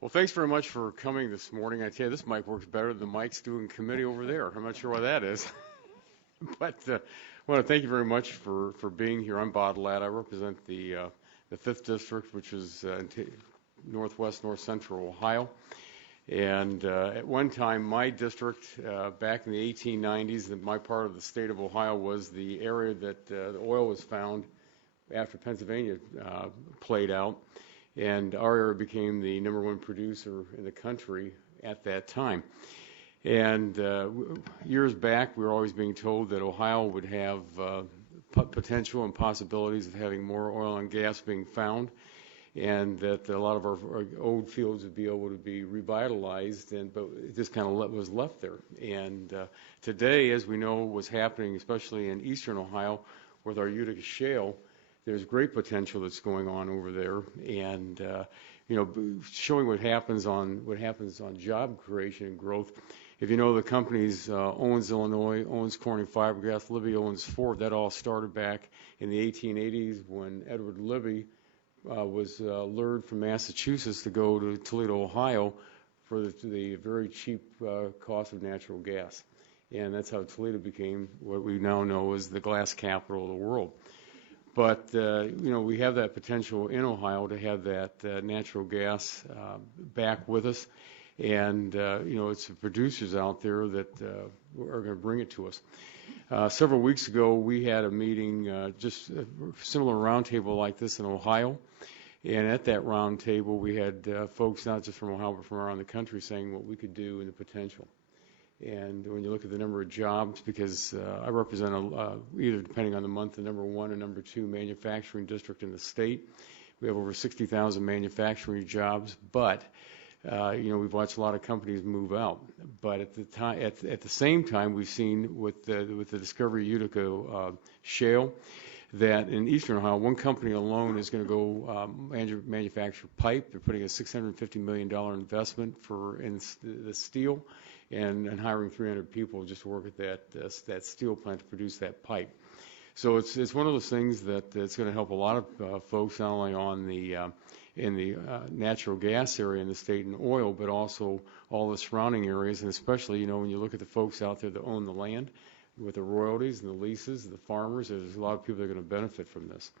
Well, thanks very much for coming this morning. I tell you, this mic works better than the mics doing committee over there. I'm not sure why that is. But I want to thank you very much for being here. I'm Bob Ladd. I represent the 5th District, which is northwest, north central Ohio. And at one time, my district, back in the 1890s, my part of the state of Ohio was the area that the oil was found after Pennsylvania played out. And our area became the #1 producer in the country at that time. And years back, we were always being told that Ohio would have potential and possibilities of having more oil and gas being found, and that a lot of our old fields would be able to be revitalized, but it just kind of was left there. And today, as we know what's happening, especially in eastern Ohio with our Utica shale, there's great potential that's going on over there, and showing what happens on job creation and growth. If you know the companies, Owens, Illinois, Owens Corning Fiberglass, Libby Owens Ford, that all started back in the 1880s when Edward Libby was lured from Massachusetts to go to Toledo, Ohio, for the very cheap cost of natural gas, and that's how Toledo became what we now know as the glass capital of the world. But, we have that potential in Ohio to have that natural gas back with us. And, it's the producers out there that are going to bring it to us. Several weeks ago, we had a meeting, just a similar roundtable like this in Ohio. And at that roundtable, we had folks not just from Ohio, but from around the country saying what we could do and the potential. And when you look at the number of jobs, because I represent either, depending on the month, the #1 and #2 manufacturing district in the state. We have over 60,000 manufacturing jobs, but we've watched a lot of companies move out. But at the same time, we've seen with the discovery of Utica shale that in eastern Ohio, one company alone is going to go manufacture pipe. They're putting a $650 million investment in the steel. And hiring 300 people just to work at that steel plant to produce that pipe. So it's one of those things that it's going to help a lot of folks, not only in the natural gas area in the state and oil, but also all the surrounding areas, and especially when you look at the folks out there that own the land with the royalties and the leases, the farmers. There's a lot of people that are going to benefit from this.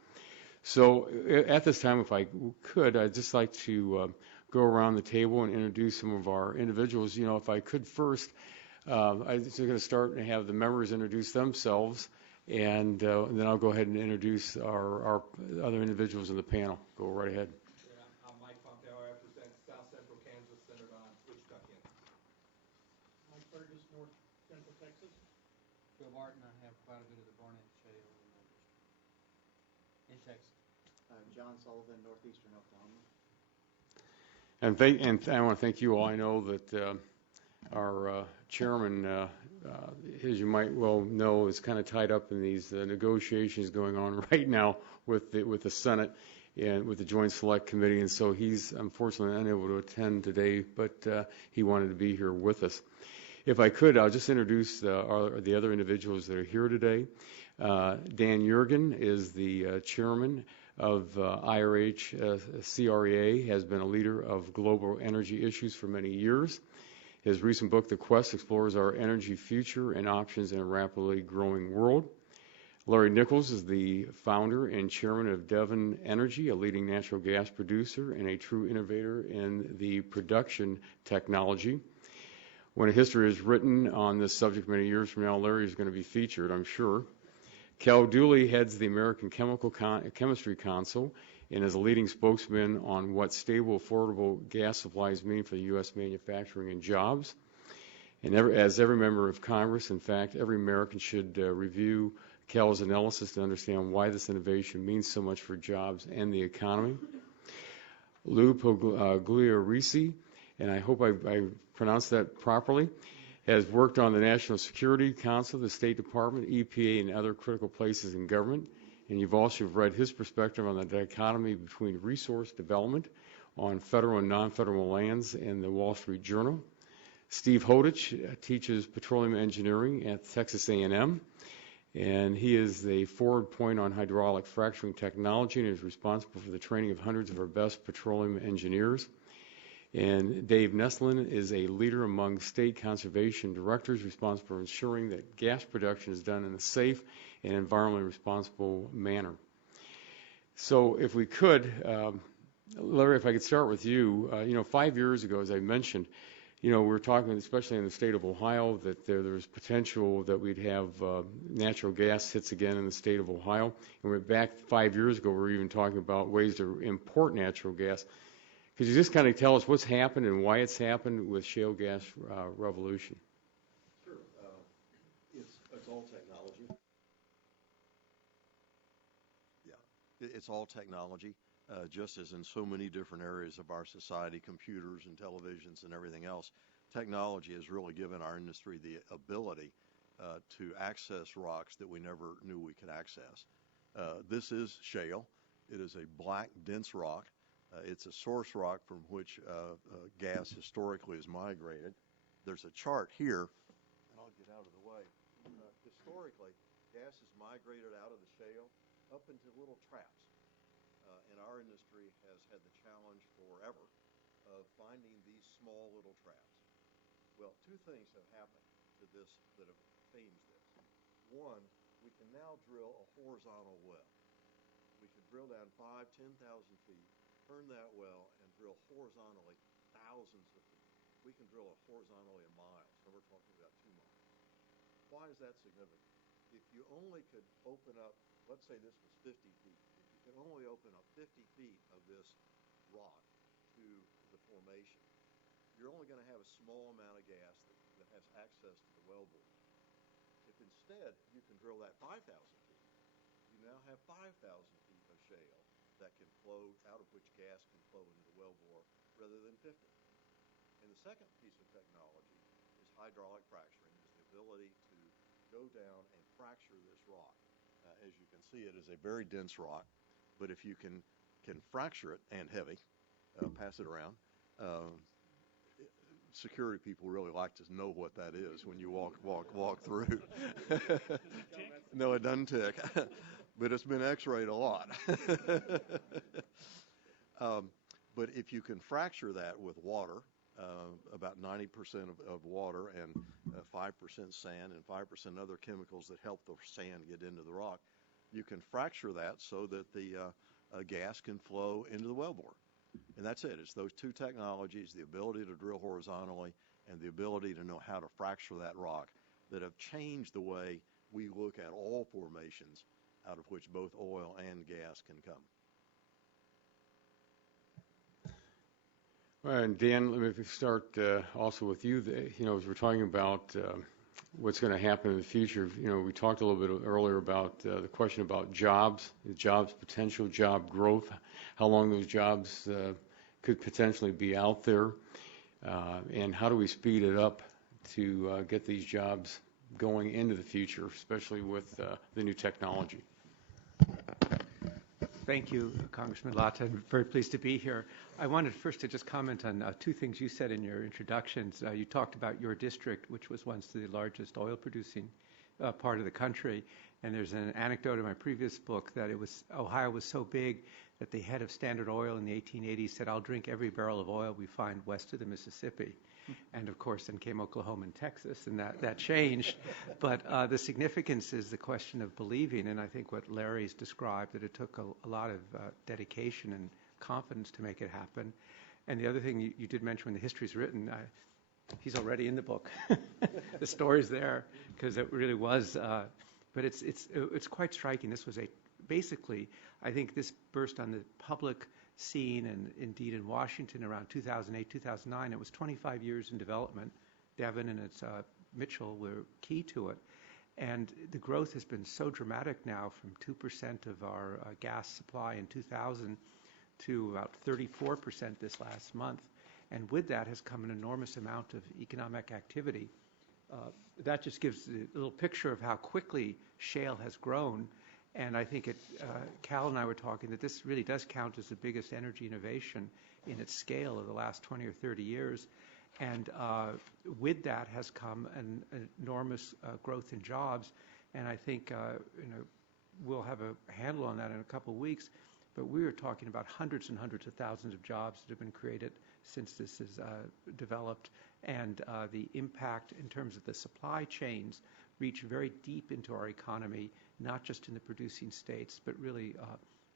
So at this time, if I could, I'd just like to go around the table and introduce some of our individuals. If I could first, I'm just going to start and have the members introduce themselves, and then I'll go ahead and introduce our other individuals in the panel. Go right ahead. I'm Mike Pompeo. I represent South Central Kansas, centered on Wichita, Kansas. Mike Fergus, North Central Texas. Bill Martin. I have quite a bit of the Barnett shale in Texas. John Sullivan, northeastern Oklahoma. And I want to thank you all. I know that our chairman, as you might well know, is kind of tied up in these negotiations going on right now with the Senate and with the Joint Select Committee, and so he's unfortunately unable to attend today, but he wanted to be here with us. If I could, I'll just introduce the other individuals that are here today. Dan Jurgen is the chairman of IRH CREA, has been a leader of global energy issues for many years. His recent book, The Quest, explores our energy future and options in a rapidly growing world. Larry Nichols is the founder and chairman of Devon Energy, a leading natural gas producer and a true innovator in the production technology. When a history is written on this subject many years from now, Larry is going to be featured, I'm sure. Cal Dooley heads the American Chemistry Council and is a leading spokesman on what stable, affordable gas supplies mean for the U.S. manufacturing and jobs. And as every member of Congress, in fact, every American should review Cal's analysis to understand why this innovation means so much for jobs and the economy. Lou Pugliarese, and I hope I pronounced that properly, has worked on the National Security Council, the State Department, EPA, and other critical places in government. And you've also read his perspective on the dichotomy between resource development on federal and non-federal lands in the Wall Street Journal. Steve Hodich teaches petroleum engineering at Texas A&M, and he is the forward point on hydraulic fracturing technology and is responsible for the training of hundreds of our best petroleum engineers. And Dave Neslin is a leader among state conservation directors responsible for ensuring that gas production is done in a safe and environmentally responsible manner. So if we could, Larry, if I could start with you, 5 years ago, as I mentioned, we were talking, especially in the state of Ohio, that there's potential that we'd have natural gas hits again in the state of Ohio. And we're back 5 years ago, we were even talking about ways to import natural gas. Could you just kind of tell us what's happened and why it's happened with shale gas revolution? Sure. It's all technology. Yeah, it's all technology. Just as in so many different areas of our society, computers and televisions and everything else, technology has really given our industry the ability to access rocks that we never knew we could access. This is shale. It is a black, dense rock. It's a source rock from which gas historically is migrated. There's a chart here, and I'll get out of the way. Historically, gas is migrated out of the shale up into little traps. And our industry has had the challenge forever of finding these small little traps. Well, two things have happened to this that have changed this. One, we can now drill a horizontal well. We can drill down 5,000, 10,000 feet, turn that well, and drill horizontally thousands of feet. We can drill it horizontally a mile, so we're talking about 2 miles. Why is that significant? If you only could open up, let's say this was 50 feet, if you could only open up 50 feet of this rock to the formation, you're only going to have a small amount of gas that has access to the wellbore. If instead you can drill that 5,000 feet, you now have 5,000 feet of shale that can flow, out of which gas can flow into the wellbore rather than 50. And the second piece of technology is hydraulic fracturing, is the ability to go down and fracture this rock. As you can see, it is a very dense rock, but if you can fracture it, and heavy, pass it around, security people really like to know what that is when you walk through. No, it doesn't tick, but it's been x-rayed a lot. But if you can fracture that with water, about 90% of water and 5% sand and 5% other chemicals that help the sand get into the rock, you can fracture that so that the gas can flow into the wellbore. And that's it. It's those two technologies, the ability to drill horizontally and the ability to know how to fracture that rock, that have changed the way we look at all formations out of which both oil and gas can come. All right, and Dan, let me start also with you. As we're talking about what's going to happen in the future, we talked a little bit earlier about the question about jobs, the jobs potential, job growth, how long those jobs could potentially be out there, and how do we speed it up to get these jobs going into the future, especially with the new technology. Thank you, Congressman Lata. I'm very pleased to be here. I wanted first to just comment on two things you said in your introductions. You talked about your district, which was once the largest oil-producing part of the country. And there's an anecdote in my previous book that Ohio was so big that the head of Standard Oil in the 1880s said, "I'll drink every barrel of oil we find west of the Mississippi." And of course, then came Oklahoma and Texas, and that changed. But the significance is the question of believing, and I think what Larry's described, that it took a lot of dedication and confidence to make it happen. And the other thing you did mention, when the history's written, he's already in the book. The story's there, because it really was. But it's quite striking. This was basically, I think this burst on the public scene, and indeed in Washington around 2008, 2009. It was 25 years in development. Devon and Mitchell were key to it. And the growth has been so dramatic now, from 2% of our gas supply in 2000 to about 34% this last month. And with that has come an enormous amount of economic activity. That just gives a little picture of how quickly shale has grown. And I think Cal and I were talking that this really does count as the biggest energy innovation in its scale of the last 20 or 30 years. And with that has come an enormous growth in jobs. And I think we'll have a handle on that in a couple of weeks. But we are talking about hundreds and hundreds of thousands of jobs that have been created since this is developed, and the impact in terms of the supply chains reach very deep into our economy, not just in the producing states, but really,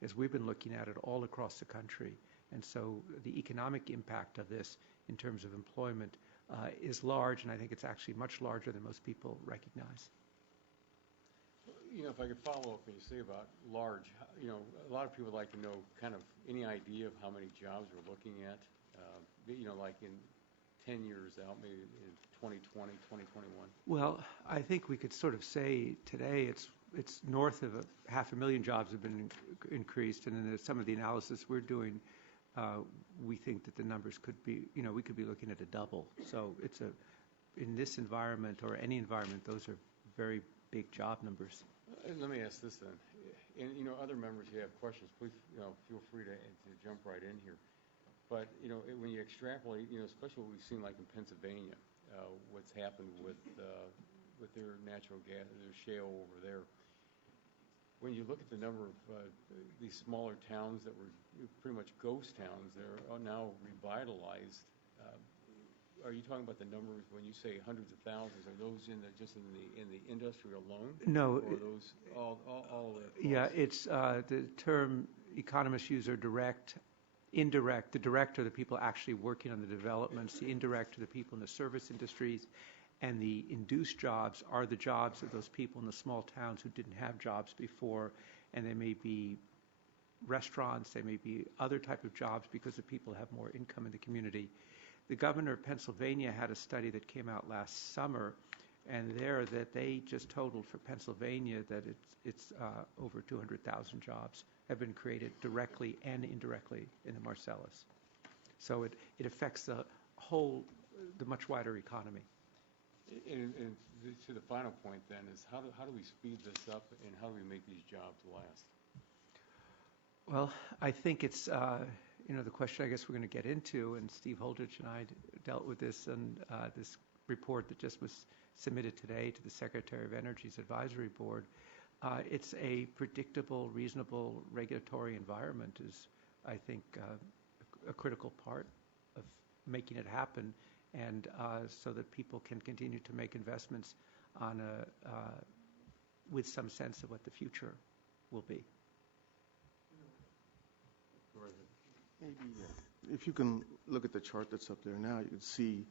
as we've been looking at it, all across the country. And so the economic impact of this in terms of employment is large, and I think it's actually much larger than most people recognize. You know, if I could follow up when you say about large, you know, a lot of people would like to know kind of any idea of how many jobs we're looking at, you know, like in 10 years out, maybe in 2020, 2021? Well, I think we could sort of say today it's north of 500,000 jobs have been increased, and in some of the analysis we're doing, we think that the numbers could be, you know, we could be looking at a double. So it's in this environment or any environment, those are very big job numbers. Let me ask this then, and you know, other members who have questions, please, you know, feel free to jump right in here. But you know, when you extrapolate, you know, especially what we've seen like in Pennsylvania, what's happened with their natural gas, their shale over there. When you look at the number of these smaller towns that were pretty much ghost towns, they're now revitalized. Are you talking about the numbers when you say hundreds of thousands? Are those just in the industry alone? No. Or are those all across? Yeah, it's the term economists use are direct, indirect. The direct are the people actually working on the developments. The indirect are the people in the service industries. And the induced jobs are the jobs of those people in the small towns who didn't have jobs before. And they may be restaurants, they may be other type of jobs because the people have more income in the community. The governor of Pennsylvania had a study that came out last summer, and there that they just totaled for Pennsylvania that it's over 200,000 jobs have been created directly and indirectly in the Marcellus. So it affects the much wider economy. And to the final point then is how do we speed this up and how do we make these jobs last? Well, I think it's you know, the question I guess we're going to get into, and Steve Holdridge and I dealt with this in this report that just was submitted today to the Secretary of Energy's Advisory Board. It's a predictable, reasonable regulatory environment is, I think, a critical part of making it happen, and so that people can continue to make investments on with some sense of what the future will be. Maybe if you can look at the chart that's up there now, you can see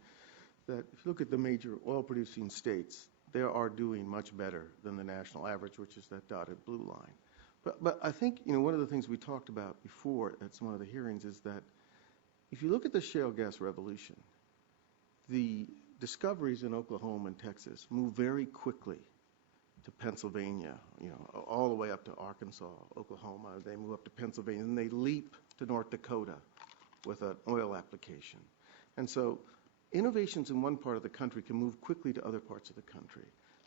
that if you look at the major oil-producing states, they are doing much better than the national average, which is that dotted blue line. But I think, you know, one of the things we talked about before at some of the hearings is that if you look at the shale gas revolution, the discoveries in Oklahoma and Texas move very quickly to Pennsylvania, you know, all the way up to Arkansas, Oklahoma. They move up to Pennsylvania, and they leap to North Dakota with an oil application. And so innovations in one part of the country can move quickly to other parts of the country.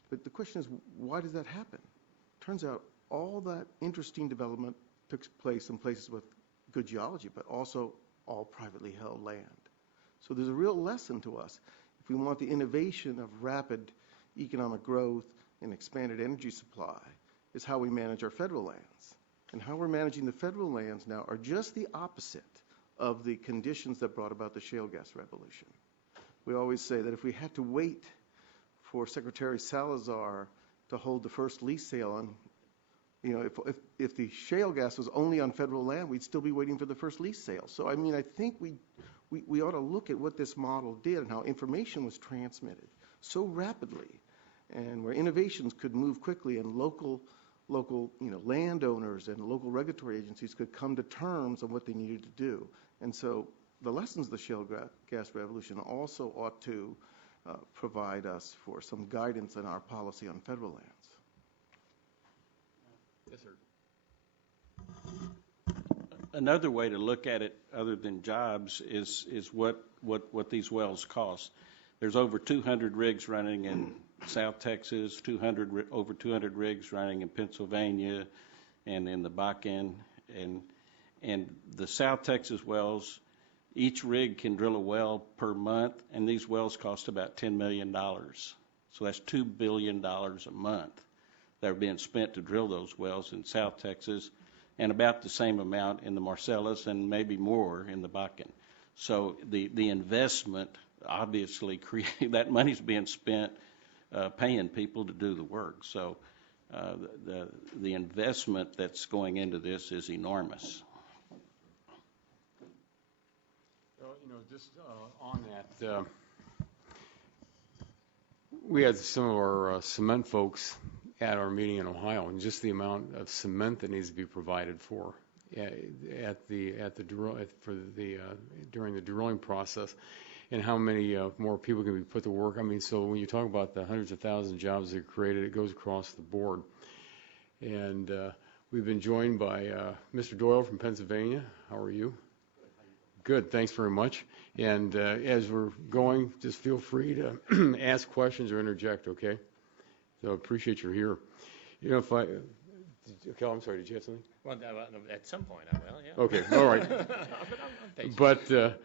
But the question is, why does that happen? Turns out all that interesting development took place in places with good geology, but also all privately held land. So there's a real lesson to us. If we want the innovation of rapid economic growth and expanded energy supply, is how we manage our federal lands. And how we're managing the federal lands now are just the opposite of the conditions that brought about the shale gas revolution. We always say that if we had to wait for Secretary Salazar to hold the first lease sale on, you know, if the shale gas was only on federal land, we'd still be waiting for the first lease sale. So, I mean, I think we ought to look at what this model did and how information was transmitted so rapidly, and where innovations could move quickly, and local you know, landowners and local regulatory agencies could come to terms on what they needed to do. And so the lessons of the shale gas revolution also ought to provide us for some guidance in our policy on federal lands. Yes, sir. Another way to look at it, other than jobs, is what these wells cost. There's over 200 rigs running in South Texas, over 200 rigs running in Pennsylvania and in the Bakken. And the South Texas wells, each rig can drill a well per month, and these wells cost about $10 million. So that's $2 billion a month that are being spent to drill those wells in South Texas, and about the same amount in the Marcellus and maybe more in the Bakken. So the investment obviously that money's being spent paying people to do the work. So the investment that's going into this is enormous. Well, just on that, we had some of our cement folks at our meeting in Ohio, and just the amount of cement that needs to be provided for during the drilling process, and how many more people can be put to work. I mean, so when you talk about the hundreds of thousands of jobs that are created, it goes across the board. And we've been joined by Mr. Doyle from Pennsylvania. How are you? Good, thanks very much. And as we're going, just feel free to ask questions or interject, okay? So appreciate you're here. Cal, I'm sorry, did you have something? Well, at some point I will, yeah. Okay, all right. But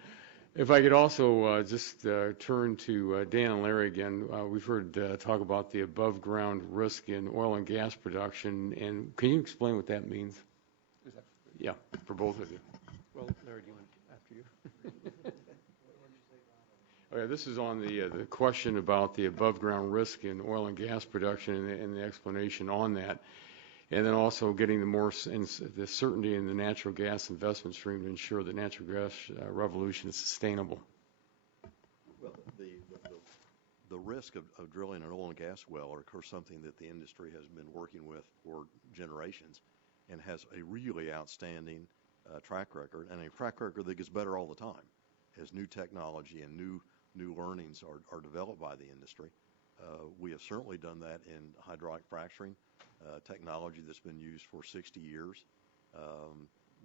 if I could also just turn to Dan and Larry again. We've heard talk about the above-ground risk in oil and gas production, and can you explain what that means? Yeah, for both of you. Well, Larry, do you want after you? Okay, this is on the question about the above-ground risk in oil and gas production and the explanation on that, and then also getting the certainty in the natural gas investment stream to ensure the natural gas revolution is sustainable. Well, the risk of drilling an oil and gas well are, of course, something that the industry has been working with for generations and has a really outstanding track record, and a track record that gets better all the time as new technology and new learnings are developed by the industry. We have certainly done that in hydraulic fracturing, technology that's been used for 60 years.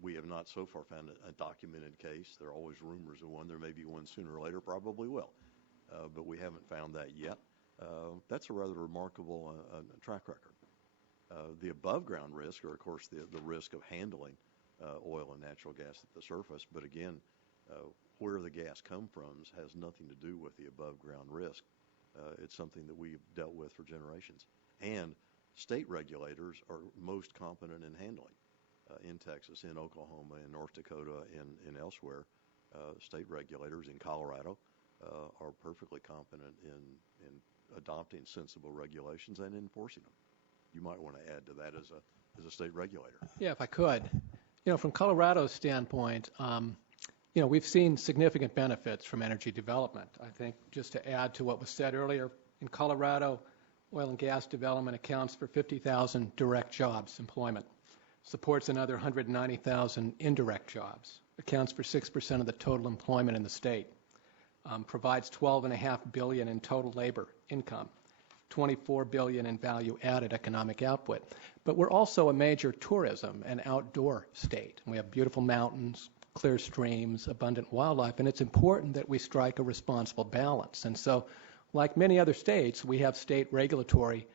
We have not so far found a documented case. There are always rumors of one. There may be one sooner or later, probably will. But we haven't found that yet. That's a rather remarkable track record. The above-ground risk are, of course, the risk of handling oil and natural gas at the surface. But again, where the gas comes from has nothing to do with the above-ground risk. It's something that we've dealt with for generations. And state regulators are most competent in handling. In Texas, in Oklahoma, in North Dakota, and elsewhere, state regulators in Colorado are perfectly competent in adopting sensible regulations and enforcing them. You might want to add to that as a state regulator. Yeah, if I could. From Colorado's standpoint, we've seen significant benefits from energy development. I think just to add to what was said earlier, in Colorado, oil and gas development accounts for 50,000 direct jobs, employment, supports another 190,000 indirect jobs, accounts for 6% of the total employment in the state, provides $12.5 billion in total labor income, $24 billion in value-added economic output. But we're also a major tourism and outdoor state. We have beautiful mountains, clear streams, abundant wildlife, and it's important that we strike a responsible balance. And so, like many other states, we have state regulatory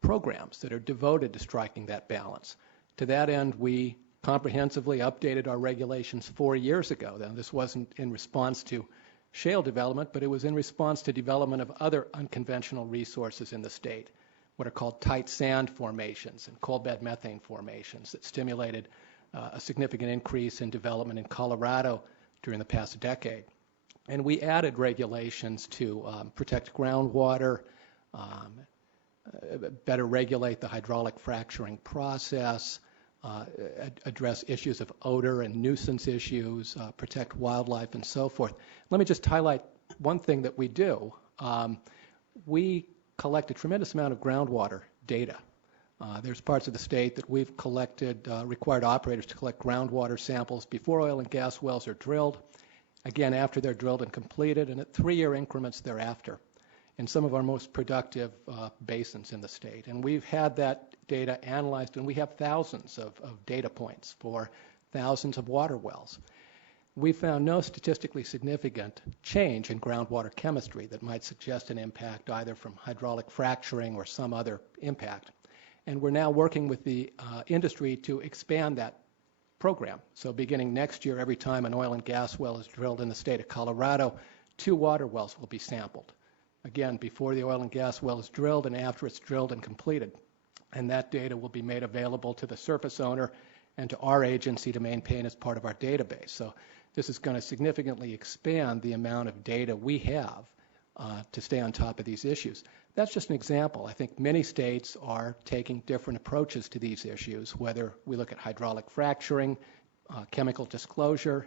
programs that are devoted to striking that balance. To that end, we comprehensively updated our regulations 4 years ago. Now, this wasn't in response to shale development, but it was in response to development of other unconventional resources in the state, what are called tight sand formations and coal bed methane formations that stimulated a significant increase in development in Colorado during the past decade. And we added regulations to protect groundwater, better regulate the hydraulic fracturing process, address issues of odor and nuisance issues, protect wildlife, and so forth. Let me just highlight one thing that we do. We collect a tremendous amount of groundwater data. There's parts of the state that we've collected, required operators to collect groundwater samples before oil and gas wells are drilled, again after they're drilled and completed, and at 3-year increments thereafter in some of our most productive basins in the state. And we've had that data analyzed, and we have thousands of data points for thousands of water wells. We found no statistically significant change in groundwater chemistry that might suggest an impact either from hydraulic fracturing or some other impact. And we're now working with the industry to expand that program. So beginning next year, every time an oil and gas well is drilled in the state of Colorado, 2 water wells will be sampled. Again, before the oil and gas well is drilled and after it's drilled and completed. And that data will be made available to the surface owner and to our agency to maintain as part of our database. So this is going to significantly expand the amount of data we have to stay on top of these issues. That's just an example. I think many states are taking different approaches to these issues, whether we look at hydraulic fracturing, chemical disclosure,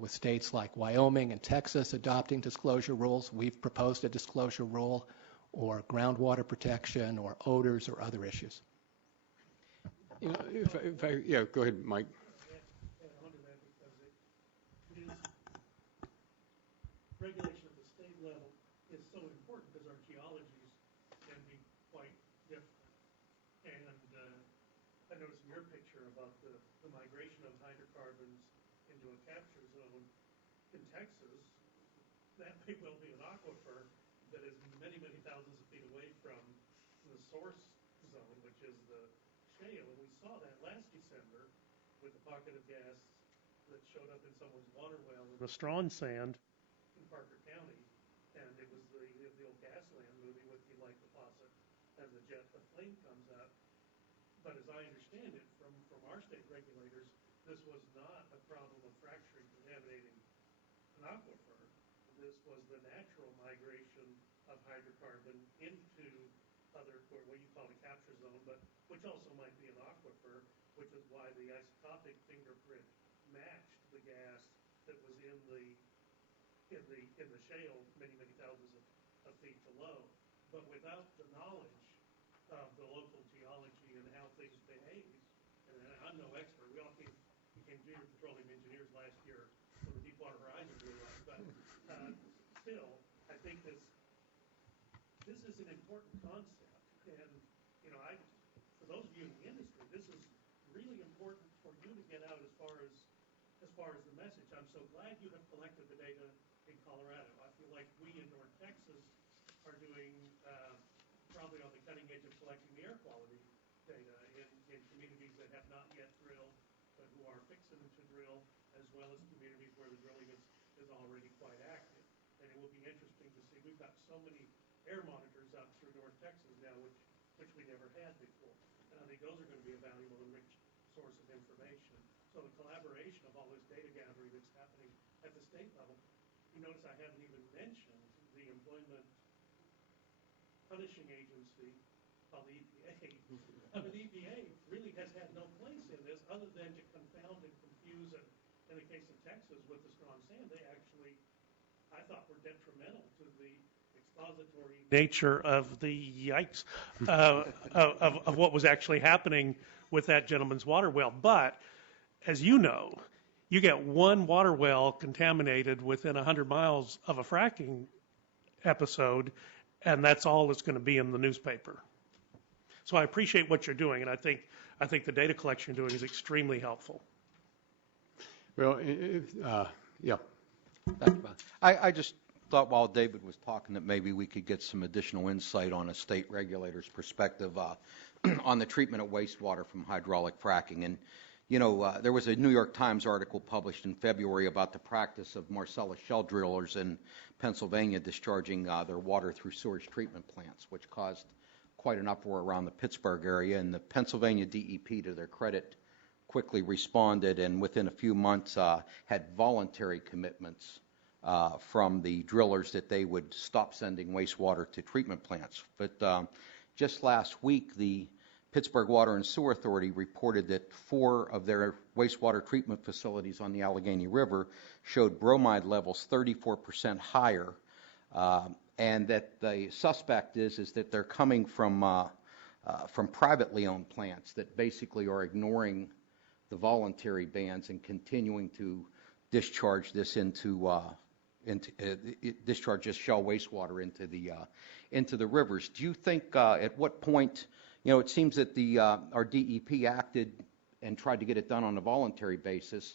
with states like Wyoming and Texas adopting disclosure rules. We've proposed a disclosure rule, or groundwater protection, or odors, or other issues. Yeah, go ahead, Mike. Add on to that because it is regulation at the state level is so important because our geologies can be quite different. And I noticed in your picture about the migration of hydrocarbons into a capture zone in Texas. That may well be an aquifer that is many, many thousands of feet away from the source zone, which is the shale. And we saw that last December with the pocket of gas that showed up in someone's water well in the Strawn Sand in Parker County. And it was the old Gasland movie with the light deposit and the jet of flame comes up. But as I understand it from our state regulators, this was not a problem of fracturing contaminating an aquifer. This was the natural migration of hydrocarbon into other, what you call a capture zone, but which also might be an aquifer, which is why the isotopic fingerprint matched the gas that was in the shale many, many thousands of feet below. But without the knowledge of the local geology and how things behave, and I'm no expert, we all became junior petroleum engineers last year when the Deepwater Horizon blew up, but still, I think this is an important concept, and for those of you in the industry, this is really important for you to get out as far as the message. I'm so glad you have collected the data in Colorado. I feel like we in North Texas are doing probably on the cutting edge of collecting the air quality data in communities that have not yet drilled, but who are fixing to drill, as well as communities where the drilling is already quite active. And it will be interesting to see. We've got so many air monitors out through North Texas now, which we never had before. And I think those are going to be a valuable and rich source of information. So the collaboration of all this data gathering that's happening at the state level, you notice I haven't even mentioned the employment punishing agency called the EPA. I mean, the EPA really has had no place in this other than to confound and confuse. And in the case of Texas with the strong sand, they actually, I thought, were detrimental to the expository nature of the yikes of what was actually happening with that gentleman's water well. But as you know, you get one water well contaminated within 100 miles of a fracking episode, and that's all that's going to be in the newspaper. So I appreciate what you're doing, and I think the data collection you're doing is extremely helpful. Well, yeah. I just thought while David was talking that maybe we could get some additional insight on a state regulator's perspective on the treatment of wastewater from hydraulic fracking. And, there was a New York Times article published in February about the practice of Marcellus shale drillers in Pennsylvania discharging their water through sewage treatment plants, which caused quite an uproar around the Pittsburgh area. And the Pennsylvania DEP, to their credit, quickly responded and within a few months had voluntary commitments from the drillers that they would stop sending wastewater to treatment plants. But just last week, the Pittsburgh Water and Sewer Authority reported that 4 of their wastewater treatment facilities on the Allegheny River showed bromide levels 34% higher, and that the suspect is that they're coming from privately owned plants that basically are ignoring the voluntary bans and continuing to discharge this discharge this shale wastewater into the rivers. Do you think at what point, it seems that our DEP acted and tried to get it done on a voluntary basis.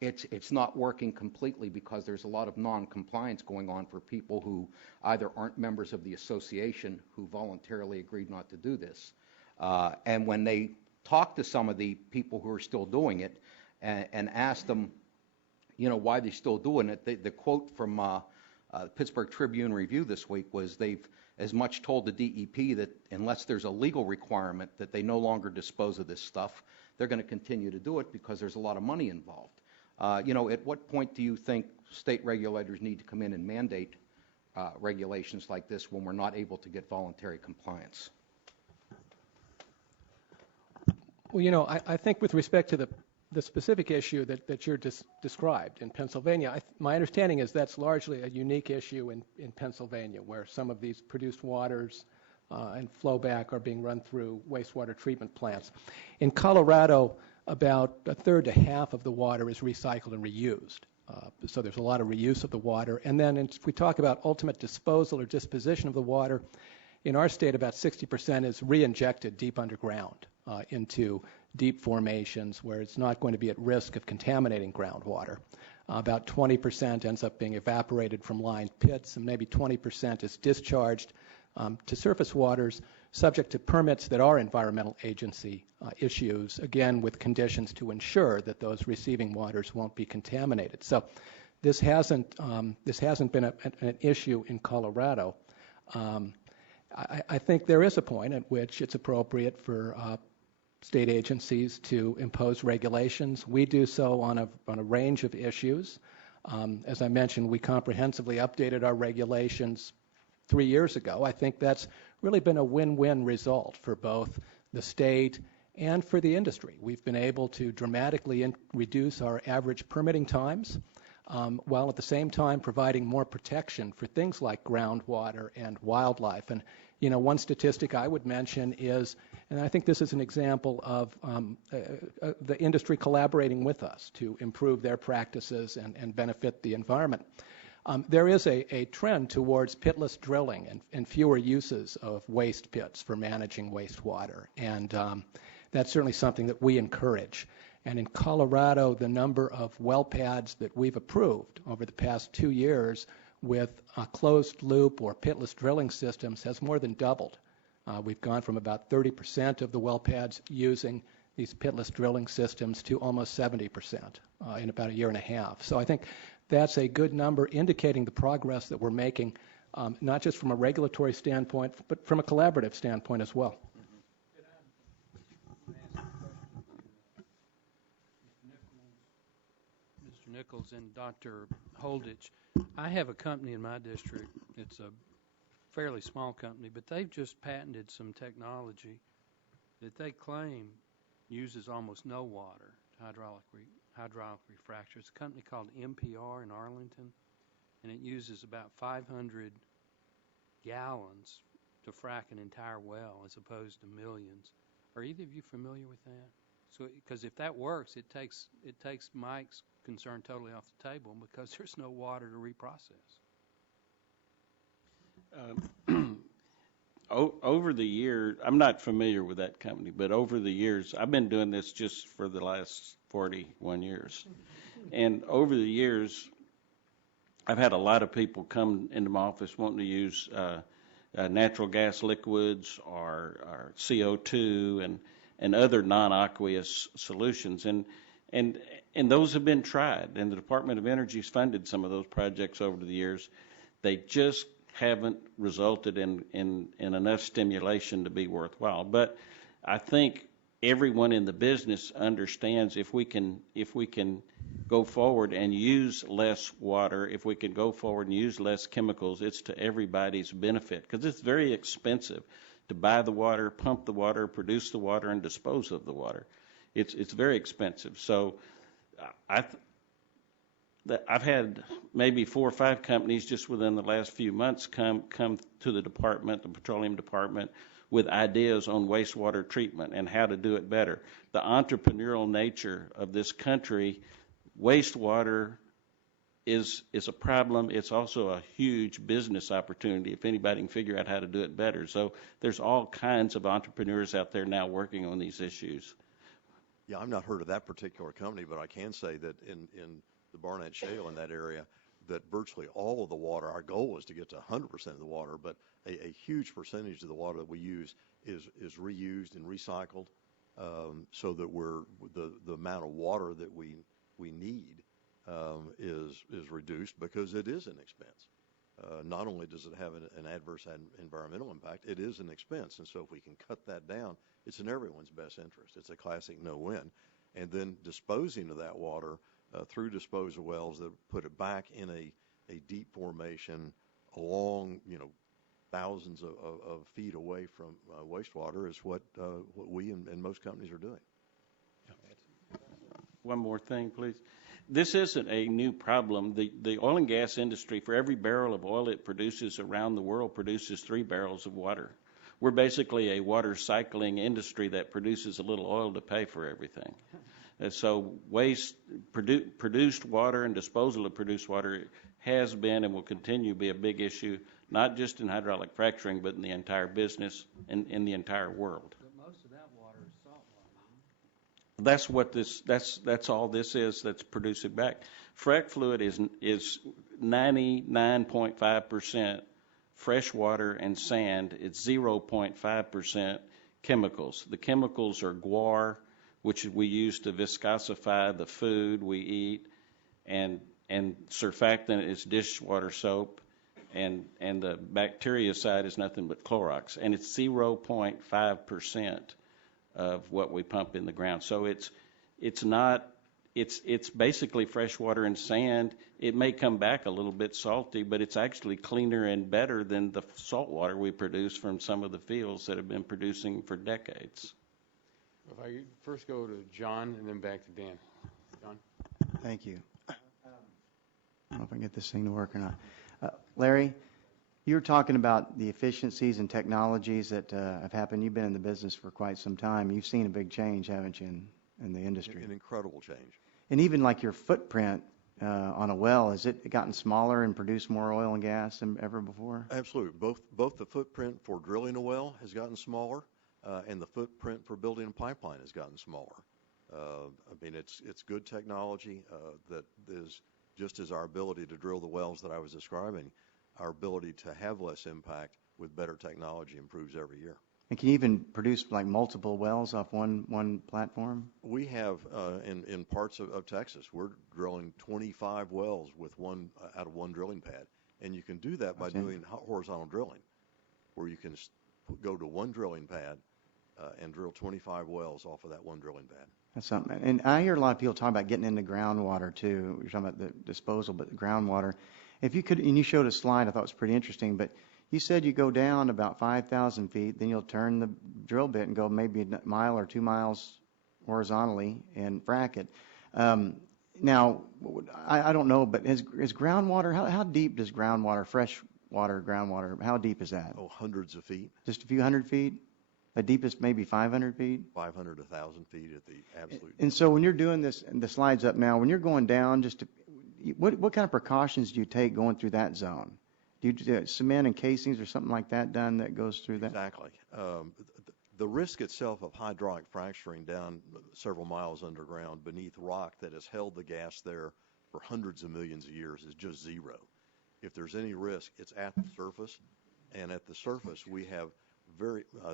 It's not working completely because there's a lot of non-compliance going on for people who either aren't members of the association who voluntarily agreed not to do this, and when they talk to some of the people who are still doing it and ask them, why they're still doing it, the quote from Pittsburgh Tribune Review this week was they've as much told the DEP that unless there's a legal requirement that they no longer dispose of this stuff, they're going to continue to do it because there's a lot of money involved. At what point do you think state regulators need to come in and mandate regulations like this when we're not able to get voluntary compliance? Well, I think with respect to the specific issue that you're described in Pennsylvania, my understanding is that's largely a unique issue in Pennsylvania, where some of these produced waters and flowback are being run through wastewater treatment plants. In Colorado, about a third to half of the water is recycled and reused. So there's a lot of reuse of the water. And then if we talk about ultimate disposal or disposition of the water, in our state about 60% is re-injected deep underground into deep formations where it's not going to be at risk of contaminating groundwater. About 20% ends up being evaporated from lined pits, and maybe 20% is discharged to surface waters, subject to permits that are environmental agency issues, again with conditions to ensure that those receiving waters won't be contaminated. So this hasn't been an issue in Colorado. I think there is a point at which it's appropriate for state agencies to impose regulations. We do so on a range of issues. As I mentioned, we comprehensively updated our regulations 3 years ago. I think that's really been a win-win result for both the state and for the industry. We've been able to dramatically reduce our average permitting times, while at the same time providing more protection for things like groundwater and wildlife. And one statistic I would mention is, and I think this is an example of the industry collaborating with us to improve their practices and benefit the environment. There is a trend towards pitless drilling and fewer uses of waste pits for managing wastewater, and that's certainly something that we encourage. And in Colorado, the number of well pads that we've approved over the past 2 years with closed loop or pitless drilling systems has more than doubled. We've gone from about 30% of the well pads using these pitless drilling systems to almost 70% in about a year and a half. So I think that's a good number indicating the progress that we're making, not just from a regulatory standpoint, but from a collaborative standpoint as well. Mr. Nichols and Dr. Holditch. I have a company in my district. It's a fairly small company, but they've just patented some technology that they claim uses almost no water, hydraulic fracture. It's a company called MPR in Arlington, and it uses about 500 gallons to frack an entire well as opposed to millions. Are either of you familiar with that? So, because if that works, it takes Mike's concern totally off the table because there's no water to reprocess. Over the years, I'm not familiar with that company, but over the years, I've been doing this just for the last 41 years. And over the years, I've had a lot of people come into my office wanting to use natural gas liquids or CO2 and other non-aqueous solutions. And those have been tried, and the Department of Energy's funded some of those projects over the years. They just haven't resulted in enough stimulation to be worthwhile. But I think everyone in the business understands if we can go forward and use less water, if we can go forward and use less chemicals, it's to everybody's benefit because it's very expensive to buy the water, pump the water, produce the water, and dispose of the water. It's very expensive. So I've had maybe 4 or 5 companies just within the last few months come to the department, the petroleum department, with ideas on wastewater treatment and how to do it better. The entrepreneurial nature of this country, wastewater is a problem. It's also a huge business opportunity if anybody can figure out how to do it better. So there's all kinds of entrepreneurs out there now working on these issues. Yeah, I've not heard of that particular company, but I can say that in the Barnett Shale in that area, that virtually all of the water, our goal is to get to 100% of the water, but a huge percentage of the water that we use is reused and recycled, so that the amount of water that we need is reduced because it is an expense. Not only does it have an adverse environmental impact, it is an expense, and so if we can cut that down, it's in everyone's best interest. It's a classic no-win. And then disposing of that water through disposal wells that put it back in a deep formation along, thousands of feet away from wastewater is what we and most companies are doing. One more thing, please. This isn't a new problem. The oil and gas industry, for every barrel of oil it produces around the world, produces 3 barrels of water. We're basically a water cycling industry that produces a little oil to pay for everything. And so produced water and disposal of produced water has been and will continue to be a big issue, not just in hydraulic fracturing, but in the entire business and in the entire world. But most of that water is salt water. That's all this is that's producing back. Frac fluid is 99.5% fresh water and sand. It's 0.5% chemicals. The chemicals are guar, which we use to viscosify the food we eat, and surfactant is dishwater soap, and the bacteria side is nothing but Clorox, and it's 0.5% of what we pump in the ground. So it's basically fresh water and sand. It may come back a little bit salty, but it's actually cleaner and better than the salt water we produce from some of the fields that have been producing for decades. If I could first go to John and then back to Dan. John? Thank you. I don't know if I can get this thing to work or not. Larry, you were talking about the efficiencies and technologies that have happened. You've been in the business for quite some time. You've seen a big change, haven't you, in the industry? An incredible change. And even like your footprint on a well, has it gotten smaller and produced more oil and gas than ever before? Absolutely. Both the footprint for drilling a well has gotten smaller, and the footprint for building a pipeline has gotten smaller. It's good technology that is just as our ability to drill the wells that I was describing, our ability to have less impact with better technology improves every year. And can you even produce like multiple wells off one platform? We have in parts of Texas, we're drilling 25 wells with out of one drilling pad, and you can do that by doing horizontal drilling, where you can go to one drilling pad and drill 25 wells off of that one drilling pad. That's something. And I hear a lot of people talk about getting into groundwater too. You're talking about the disposal, but the groundwater. If you could, and you showed a slide I thought was pretty interesting, but you said you go down about 5,000 feet, then you'll turn the drill bit and go maybe a mile or 2 miles horizontally and frack it. Now, I don't know, but is groundwater, how deep does groundwater, fresh water, groundwater, how deep is that? Oh, hundreds of feet. Just a few hundred feet? The deepest maybe 500 feet? 500 to 1,000 feet at the absolute. And so when you're doing this, and the slide's up now, when you're going down, what kind of precautions do you take going through that zone? Do you do cement and casings or something like that done that goes through that? Exactly. The risk itself of hydraulic fracturing down several miles underground beneath rock that has held the gas there for hundreds of millions of years is just zero. If there's any risk, it's at the surface, and at the surface we have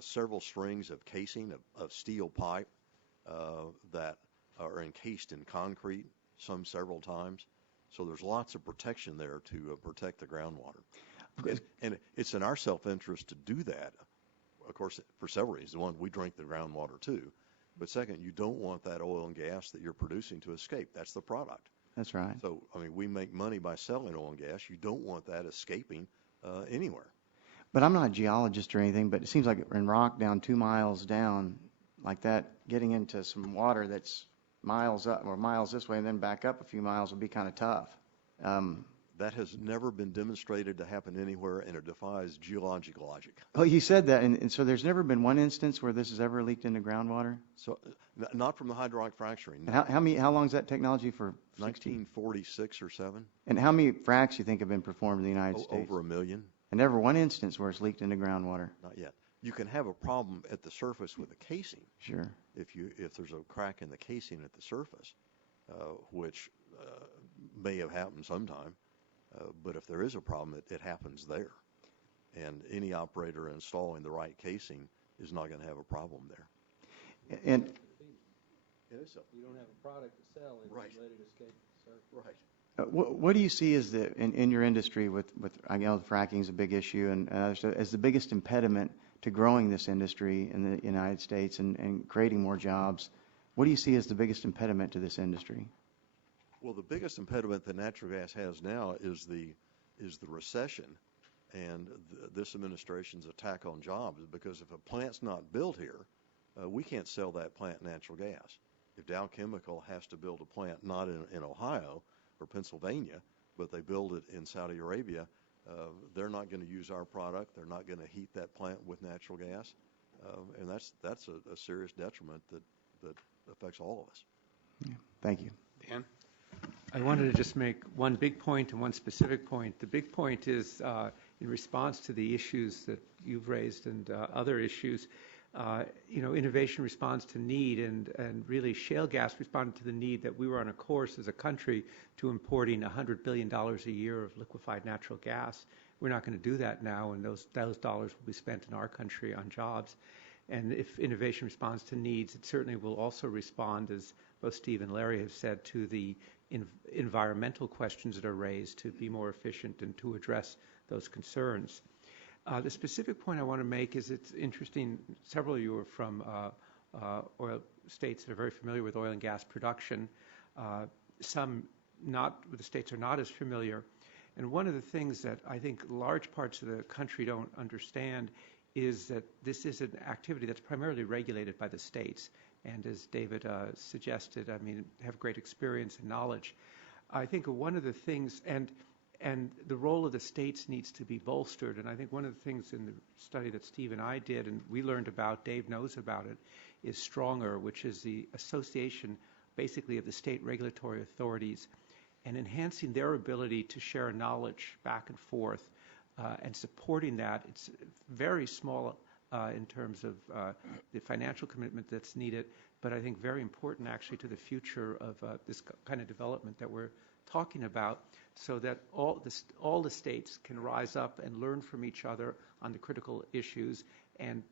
several strings of casing of steel pipe that are encased in concrete, some several times. So there's lots of protection there to protect the groundwater. And it's in our self-interest to do that, of course, for several reasons. One, we drink the groundwater too. But second, you don't want that oil and gas that you're producing to escape. That's the product. That's right. So, we make money by selling oil and gas. You don't want that escaping anywhere. But I'm not a geologist or anything, but it seems like in rock down 2 miles down like that, getting into some water that's miles up or miles this way and then back up a few miles would be kind of tough. That has never been demonstrated to happen anywhere, and it defies geologic logic. Oh, you said that, and so there's never been one instance where this has ever leaked into groundwater? So, not from the hydraulic fracturing. And how long is that technology for? 1946 or 7. And how many fracks you think have been performed in the United States? Over 1 million. And never one instance where it's leaked into groundwater? Not yet. You can have a problem at the surface with the casing. Sure. If there's a crack in the casing at the surface, which may have happened sometime, but if there is a problem, it happens there. And any operator installing the right casing is not going to have a problem there. And you don't have a product to sell, it's ready to escape the surface. Right. What do you see as in your industry with I know fracking is a big issue and as the biggest impediment to growing this industry in the United States and creating more jobs? What do you see as the biggest impediment to this industry? Well, the biggest impediment that natural gas has now is the recession, and this administration's attack on jobs. Because if a plant's not built here, we can't sell that plant natural gas. If Dow Chemical has to build a plant not in Ohio or Pennsylvania, but they build it in Saudi Arabia, they're not going to use our product. They're not going to heat that plant with natural gas, and that's a serious detriment that affects all of us. Yeah. Thank you. Dan? I wanted to just make one big point and one specific point. The big point is in response to the issues that you've raised and other issues, innovation responds to need, and really shale gas responded to the need that we were on a course as a country to importing $100 billion a year of liquefied natural gas. We're not going to do that now, and those dollars will be spent in our country on jobs. And if innovation responds to needs, it certainly will also respond, as both Steve and Larry have said, to the environmental questions that are raised to be more efficient and to address those concerns. The specific point I want to make is it's interesting, several of you are from oil states that are very familiar with oil and gas production. Some the states are not as familiar. And one of the things that I think large parts of the country don't understand is that this is an activity that's primarily regulated by the states. And as David suggested, have great experience and knowledge. I think one of the things, and the role of the states needs to be bolstered. And I think one of the things in the study that Steve and I did, and we learned about, Dave knows about it, is Stronger, which is the association basically of the state regulatory authorities, and enhancing their ability to share knowledge back and forth and supporting that. It's very small in terms of the financial commitment that's needed, but I think very important actually to the future of this kind of development that we're talking about, so that all the states can rise up and learn from each other on the critical issues and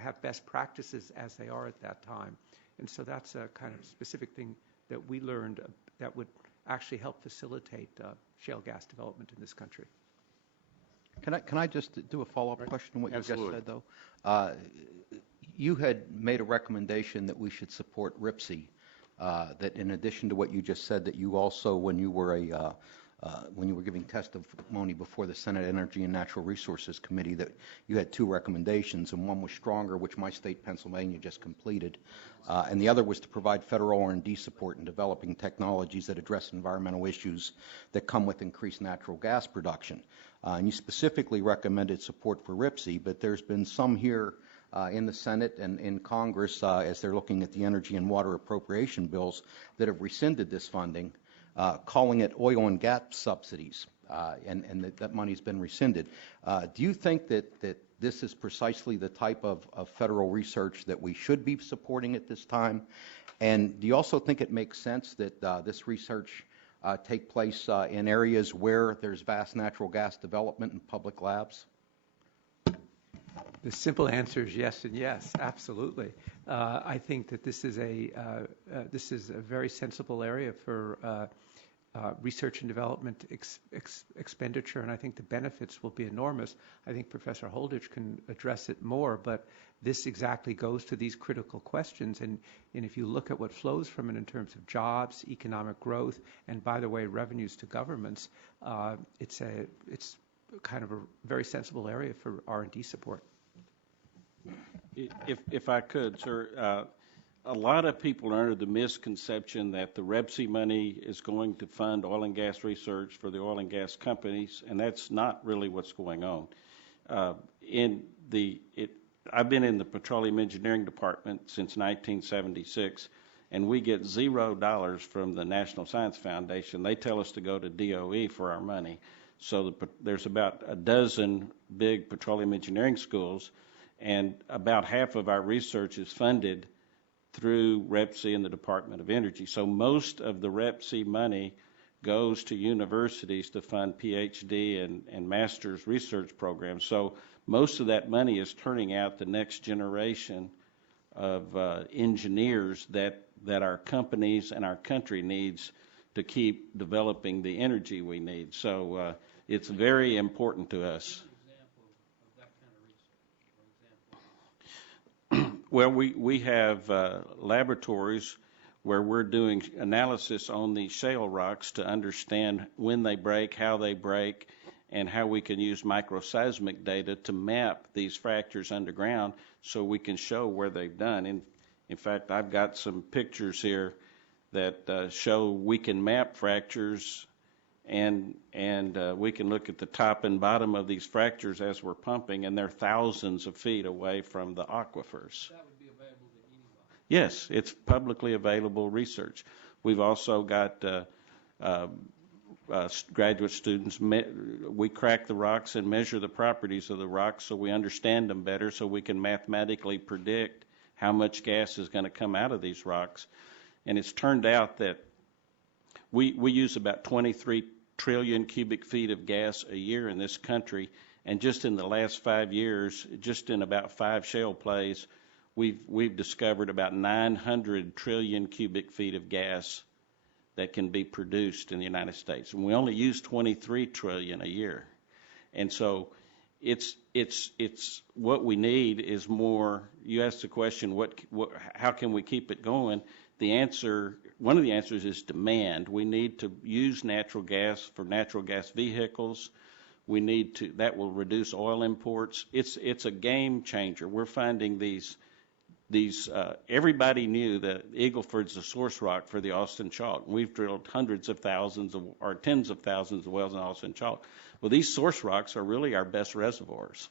have best practices as they are at that time. And so that's a kind of specific thing that we learned that would actually help facilitate shale gas development in this country. Can I just do a follow-up question on what Absolutely. you just said, though? You had made a recommendation that we should support RIPSI, that in addition to what you just said, that you also, when you were giving testimony before the Senate Energy and Natural Resources Committee, that you had two recommendations, and one was Stronger, which my state, Pennsylvania, just completed, and the other was to provide federal R&D support in developing technologies that address environmental issues that come with increased natural gas production. And you specifically recommended support for RIPSI, but there's been some here in the Senate and in Congress, as they're looking at the energy and water appropriation bills, that have rescinded this funding, calling it oil and gas subsidies, and that money's been rescinded. Do you think that this is precisely the type of federal research that we should be supporting at this time? And do you also think it makes sense that this research take place in areas where there's vast natural gas development and public labs? The simple answer is yes and yes, absolutely. I think that this is a very sensible area for research and development expenditure, and I think the benefits will be enormous. I think Professor Holditch can address it more, but this exactly goes to these critical questions. And if you look at what flows from it in terms of jobs, economic growth, and by the way, revenues to governments, it's kind of a very sensible area for R&D support. If I could, sir, a lot of people are under the misconception that the REPSI money is going to fund oil and gas research for the oil and gas companies, and that's not really what's going on. I've been in the Petroleum Engineering Department since 1976, and we get $0 from the National Science Foundation. They tell us to go to DOE for our money. So there's about a dozen big petroleum engineering schools, and about half of our research is funded through REPSI and the Department of Energy. So most of the REPSI money goes to universities to fund PhD and master's research programs. So most of that money is turning out the next generation of engineers that our companies and our country needs to keep developing the energy we need. So it's very important to us. Well, we have laboratories where we're doing analysis on these shale rocks to understand when they break, how they break, and how we can use microseismic data to map these fractures underground so we can show where they've done. In fact, I've got some pictures here that show we can map fractures, and we can look at the top and bottom of these fractures as we're pumping, and they're thousands of feet away from the aquifers. That would be available to anybody. Yes, it's publicly available research. We've also got graduate students. We crack the rocks and measure the properties of the rocks so we understand them better, so we can mathematically predict how much gas is going to come out of these rocks. And it's turned out that we use about 23 trillion cubic feet of gas a year in this country, and just in the last 5 years, just in about 5 shale plays, we've discovered about 900 trillion cubic feet of gas that can be produced in the United States, and we only use 23 trillion a year. And so it's what we need is more. You asked the question, how can we keep it going? One of the answers is demand. We need to use natural gas for natural gas vehicles. That will reduce oil imports. It's a game changer. We're finding these everybody knew that Eagle Ford's the source rock for the Austin Chalk. We've drilled hundreds of thousands or tens of thousands of wells in Austin Chalk. Well, these source rocks are really our best reservoirs.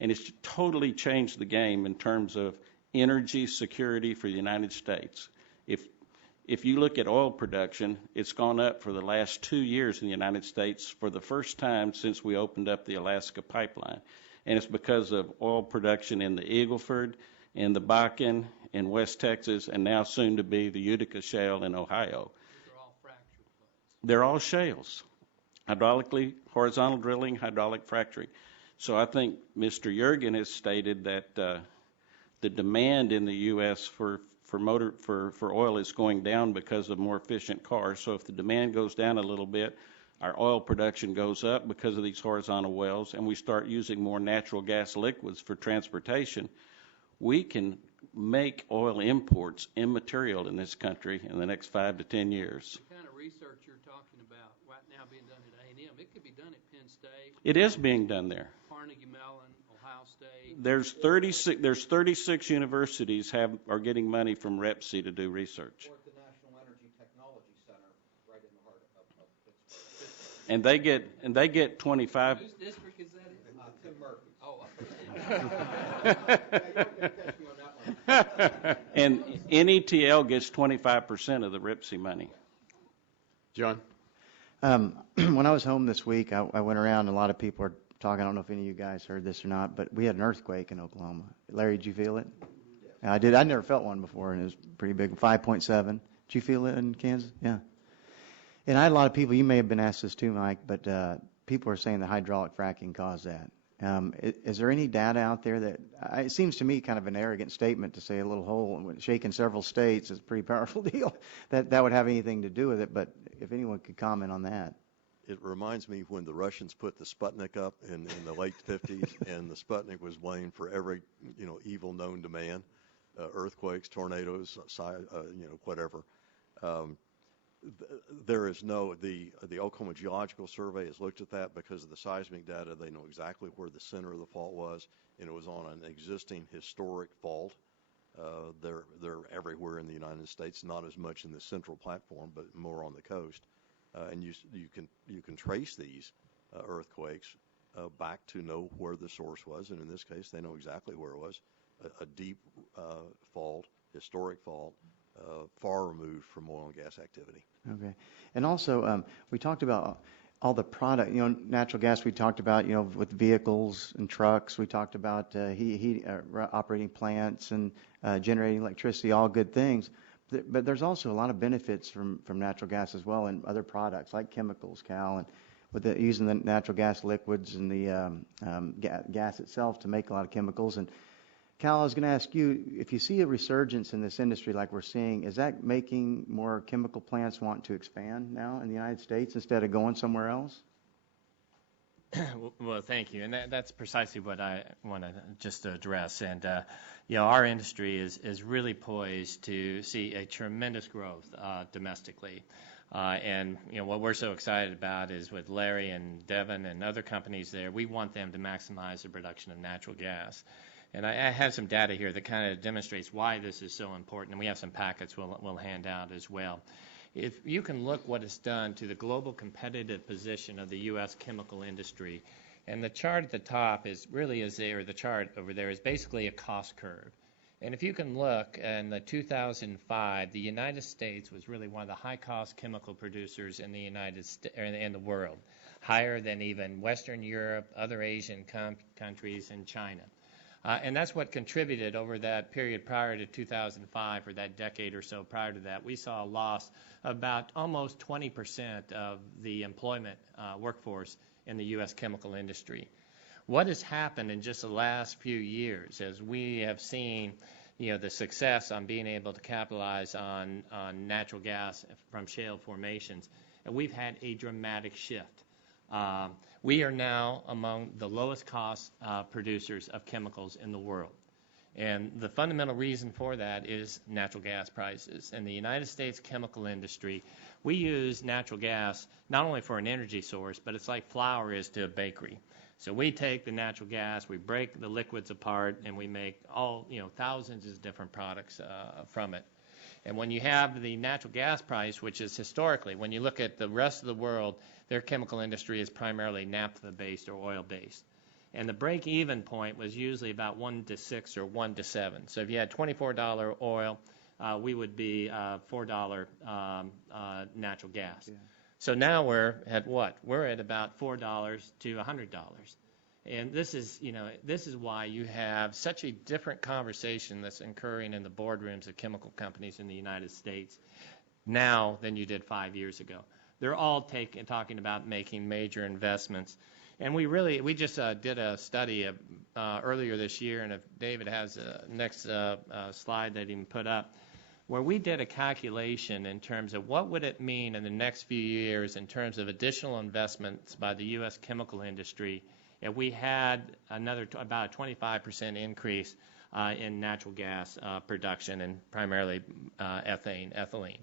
And it's totally changed the game in terms of energy security for the United States. If you look at oil production, it's gone up for the last 2 years in the United States for the first time since we opened up the Alaska pipeline. And it's because of oil production in the Eagle Ford, in the Bakken, in West Texas, and now soon to be the Utica Shale in Ohio. These are all fractured plays. They're all shales. Hydraulically, horizontal drilling, hydraulic fracturing. So I think Mr. Yergin has stated that the demand in the U.S. for oil is going down because of more efficient cars. So if the demand goes down a little bit, our oil production goes up because of these horizontal wells, and we start using more natural gas liquids for transportation, we can make oil imports immaterial in this country in the next 5 to 10 years. The kind of research you're talking about right now being done at A&M, it could be done at Penn State. It is being done there. Carnegie Mellon, Ohio State. There's 36 universities are getting money from REPC to do research. Or at the National Energy Technology Center, right in the heart of Pittsburgh. And they get 25. Whose district is that in? Tim Murphy. Oh, And NETL gets 25% of the RIPSI money. John? When I was home this week, I went around, and a lot of people are talking. I don't know if any of you guys heard this or not, but we had an earthquake in Oklahoma. Larry, did you feel it? Yeah. I did. I never felt one before, and it was pretty big, 5.7. Did you feel it in Kansas? Yeah. And I had a lot of people, you may have been asked this too, Mike, but people are saying the hydraulic fracking caused that. Is there any data out there that, it seems to me kind of an arrogant statement to say a little hole shaking several states is a pretty powerful deal, that would have anything to do with it, but if anyone could comment on that. It reminds me when the Russians put the Sputnik up in the late 50s, and the Sputnik was blamed for every, evil known to man, earthquakes, tornadoes, whatever. There is the Oklahoma Geological Survey has looked at that because of the seismic data. They know exactly where the center of the fault was, and it was on an existing historic fault. They're everywhere in the United States, not as much in the central platform, but more on the coast. And you can trace these earthquakes back to know where the source was, and in this case, they know exactly where it was, a deep fault, historic fault. Far removed from oil and gas activity. Okay. And also, we talked about all the product, natural gas we talked about, with vehicles and trucks. We talked about operating plants and generating electricity, all good things. But there's also a lot of benefits from natural gas as well, and other products like chemicals, Cal, and with using the natural gas liquids and the gas itself to make a lot of chemicals. And Cal, I was going to ask you, if you see a resurgence in this industry like we're seeing, is that making more chemical plants want to expand now in the United States instead of going somewhere else? Well, thank you. And that's precisely what I want to just address. And, our industry is really poised to see a tremendous growth domestically. And what we're so excited about is with Larry and Devin and other companies there, we want them to maximize the production of natural gas. And I have some data here that kind of demonstrates why this is so important, and we have some packets we'll hand out as well. If you can look what it's done to the global competitive position of the U.S. chemical industry, and the chart at the top the chart over there is basically a cost curve. And if you can look, in the 2005, the United States was really one of the high-cost chemical producers in the world, higher than even Western Europe, other Asian countries, and China. And that's what contributed over that period prior to 2005, or that decade or so prior to that. We saw a loss of about almost 20% of the employment workforce in the U.S. chemical industry. What has happened in just the last few years as we have seen the success on being able to capitalize on natural gas from shale formations, and we've had a dramatic shift. We are now among the lowest cost producers of chemicals in the world. And the fundamental reason for that is natural gas prices. In the United States chemical industry, we use natural gas not only for an energy source, but it's like flour is to a bakery. So we take the natural gas, we break the liquids apart, and we make thousands of different products from it. And when you have the natural gas price, which is historically, when you look at the rest of the world, their chemical industry is primarily naphtha-based or oil-based. And the break-even point was usually about 1 to 6 or 1 to 7. So if you had $24 oil, we would be $4 natural gas. Yeah. So now we're at what? We're at about $4 to $100. And this is why you have such a different conversation that's occurring in the boardrooms of chemical companies in the United States now than you did 5 years ago. They're all talking about making major investments. And we just did a study earlier this year, and if David has the next slide that he can put up, where we did a calculation in terms of what would it mean in the next few years in terms of additional investments by the U.S. chemical industry if we had about a 25% increase in natural gas production and primarily ethylene.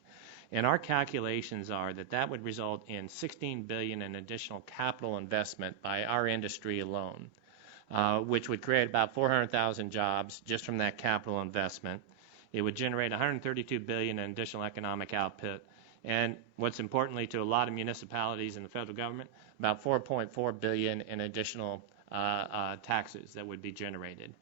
And our calculations are that would result in $16 billion in additional capital investment by our industry alone, which would create about 400,000 jobs just from that capital investment. It would generate $132 billion in additional economic output. And what's importantly to a lot of municipalities and the federal government, about $4.4 billion in additional taxes that would be generated.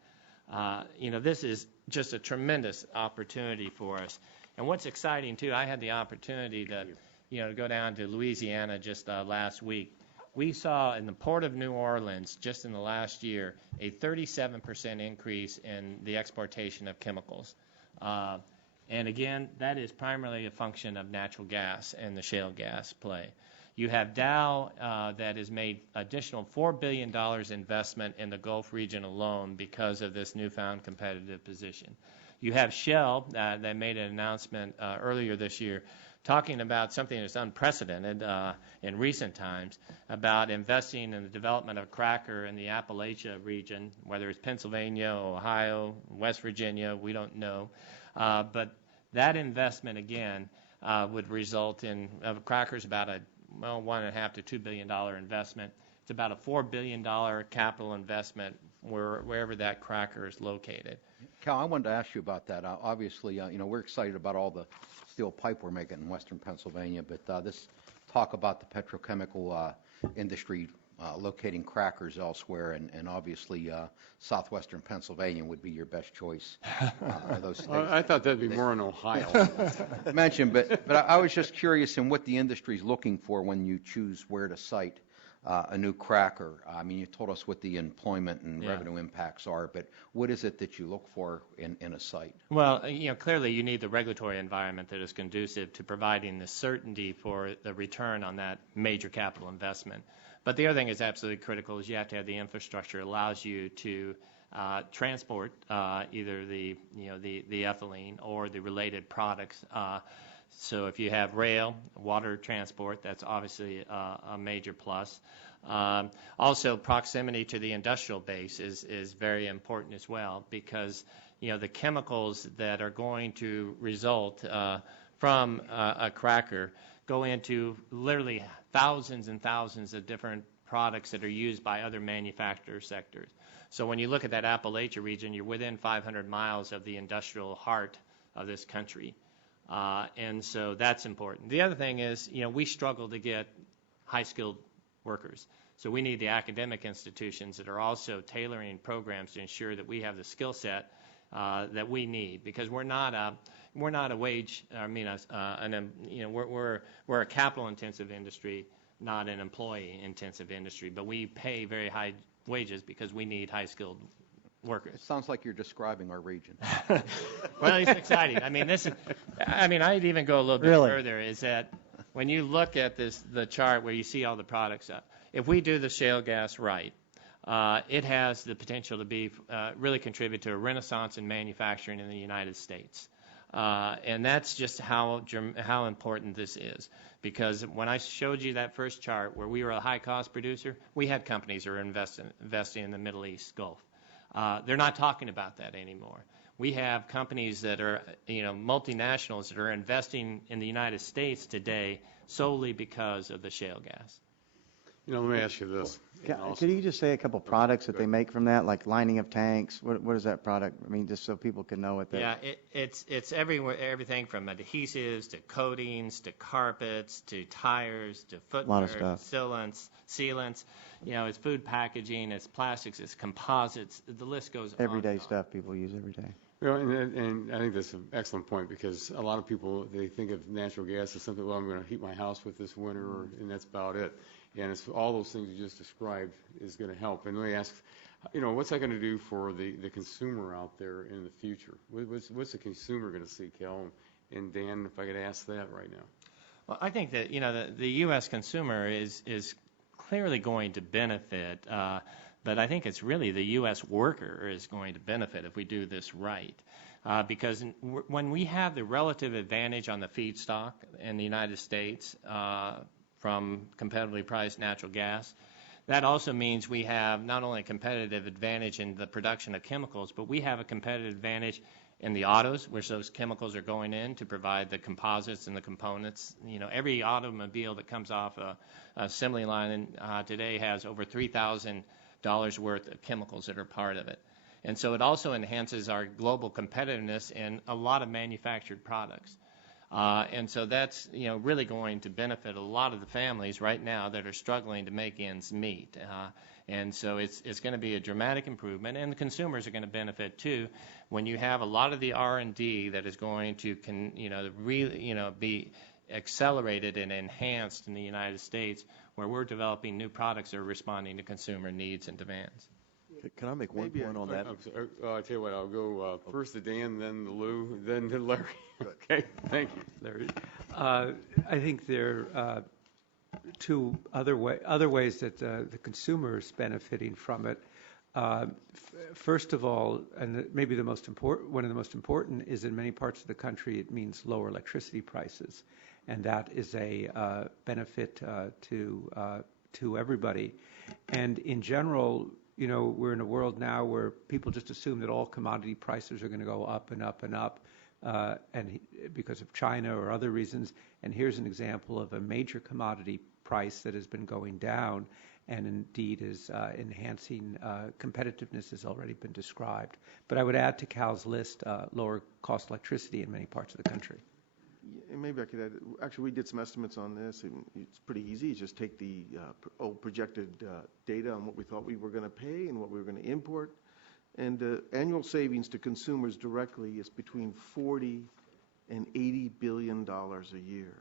This is just a tremendous opportunity for us. And what's exciting, too, I had the opportunity to go down to Louisiana just last week. We saw in the Port of New Orleans, just in the last year, a 37% increase in the exportation of chemicals. And again, that is primarily a function of natural gas and the shale gas play. You have Dow that has made additional $4 billion investment in the Gulf region alone because of this newfound competitive position. You have Shell that made an announcement earlier this year talking about something that's unprecedented in recent times about investing in the development of a cracker in the Appalachia region, whether it's Pennsylvania, Ohio, West Virginia, we don't know. But that investment, again, would result in crackers about $1.5 to $2 billion investment. It's about a $4 billion capital investment wherever that cracker is located. Cal, I wanted to ask you about that. Obviously, we're excited about all the steel pipe we're making in western Pennsylvania, but this talk about the petrochemical industry locating crackers elsewhere, and obviously southwestern Pennsylvania would be your best choice. Those states. I thought that'd be more in Ohio. Mentioned, but I was just curious in what the industry's looking for when you choose where to site a new cracker. I mean, you told us what the employment and revenue impacts are, but what is it that you look for in a site? Well, clearly you need the regulatory environment that is conducive to providing the certainty for the return on that major capital investment. But the other thing is absolutely critical is you have to have the infrastructure that allows you to transport either the ethylene or the related products So if you have rail, water transport, that's obviously a major plus. Also, proximity to the industrial base is very important as well, because the chemicals that are going to result from a cracker go into literally thousands and thousands of different products that are used by other manufacturer sectors. So when you look at that Appalachia region, you're within 500 miles of the industrial heart of this country. And so that's important. The other thing is, we struggle to get high-skilled workers. So we need the academic institutions that are also tailoring programs to ensure that we have the skill set that we need, because we're not a wage. We're a capital-intensive industry, not an employee-intensive industry. But we pay very high wages because we need high-skilled workers. It sounds like you're describing our region. Well, it's exciting. I'd even go a little bit further. Is that when you look at the chart where you see all the products, if we do the shale gas right, it has the potential to be really contribute to a renaissance in manufacturing in the United States. And that's just how important this is. Because when I showed you that first chart where we were a high-cost producer, we had companies that are investing in the Middle East Gulf. They're not talking about that anymore. We have companies that are, multinationals that are investing in the United States today solely because of the shale gas. Let me ask you this. Could you just say a couple products that they make from that, like lining of tanks? What is that product? Just so people can know what that. Yeah, it's everywhere. Everything from adhesives to coatings to carpets to tires to footwear, sealants. It's food packaging, it's plastics, it's composites. The list goes on. Everyday stuff people use every day. And I think that's an excellent point, because a lot of people, they think of natural gas as something, I'm going to heat my house with this winter, and that's about it. And it's all those things you just described is going to help. And let me ask, what's that going to do for the consumer out there in the future? What's the consumer going to see, Kel? And Dan, if I could ask that right now. Well, I think that, the U.S. consumer is clearly going to benefit, but I think it's really the U.S. worker is going to benefit if we do this right. Because when we have the relative advantage on the feedstock in the United States from competitively priced natural gas, that also means we have not only a competitive advantage in the production of chemicals, but we have a competitive advantage in the autos, which those chemicals are going in to provide the composites and the components. Every automobile that comes off a assembly line today has over $3,000 worth of chemicals that are part of it. And so it also enhances our global competitiveness in a lot of manufactured products. And so that's really going to benefit a lot of the families right now that are struggling to make ends meet. And so it's going to be a dramatic improvement, and the consumers are going to benefit too when you have a lot of the R&D that is going to be accelerated and enhanced in the United States, where we're developing new products that are responding to consumer needs and demands. Can I make one point on that? I'll tell you what, I'll go first to Dan, then to Lou, then to Larry. Okay, thank you. Larry. I think there are two other ways that the consumer is benefiting from it. First of all, and maybe one of the most important is in many parts of the country it means lower electricity prices, and that is a benefit to everybody. And in general, we're in a world now where people just assume that all commodity prices are going to go up and up and up, and because of China or other reasons. And here's an example of a major commodity price that has been going down and indeed is enhancing competitiveness, has already been described. But I would add to Cal's list lower cost electricity in many parts of the country. And maybe I could add, actually we did some estimates on this, and it's pretty easy. You just take the old projected data on what we thought we were going to pay and what we were going to import, and annual savings to consumers directly is between $40 and $80 billion a year.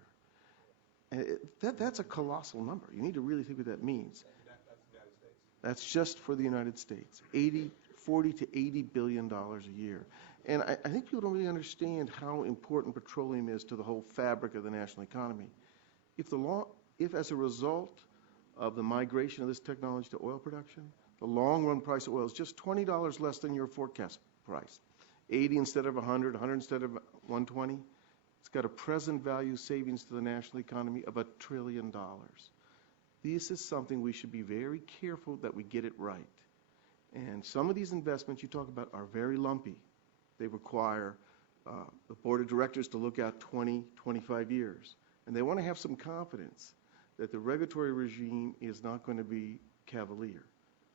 And that's a colossal number. You need to really think what that means. That's the United States. That's just for the United States, $40 to $80 billion a year. And I think people don't really understand how important petroleum is to the whole fabric of the national economy. If as a result of the migration of this technology to oil production, the long-run price of oil is just $20 less than your forecast price, 80 instead of 100, 100 instead of 120, It's got a present value savings to the national economy of $1 trillion. This is something we should be very careful that we get it right. And some of these investments you talk about are very lumpy. They require the board of directors to look out 20, 25 years. And they want to have some confidence that the regulatory regime is not going to be cavalier,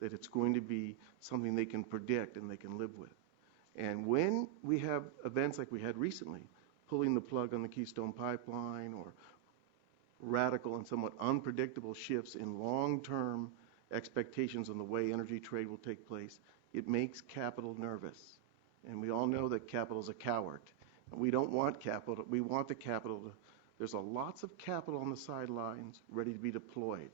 that it's going to be something they can predict and they can live with. And when we have events like we had recently, pulling the plug on the Keystone Pipeline or radical and somewhat unpredictable shifts in long-term expectations on the way energy trade will take place, it makes capital nervous. And we all know that capital is a coward. And we don't want capital. We want the capital to, there's lots of capital on the sidelines ready to be deployed.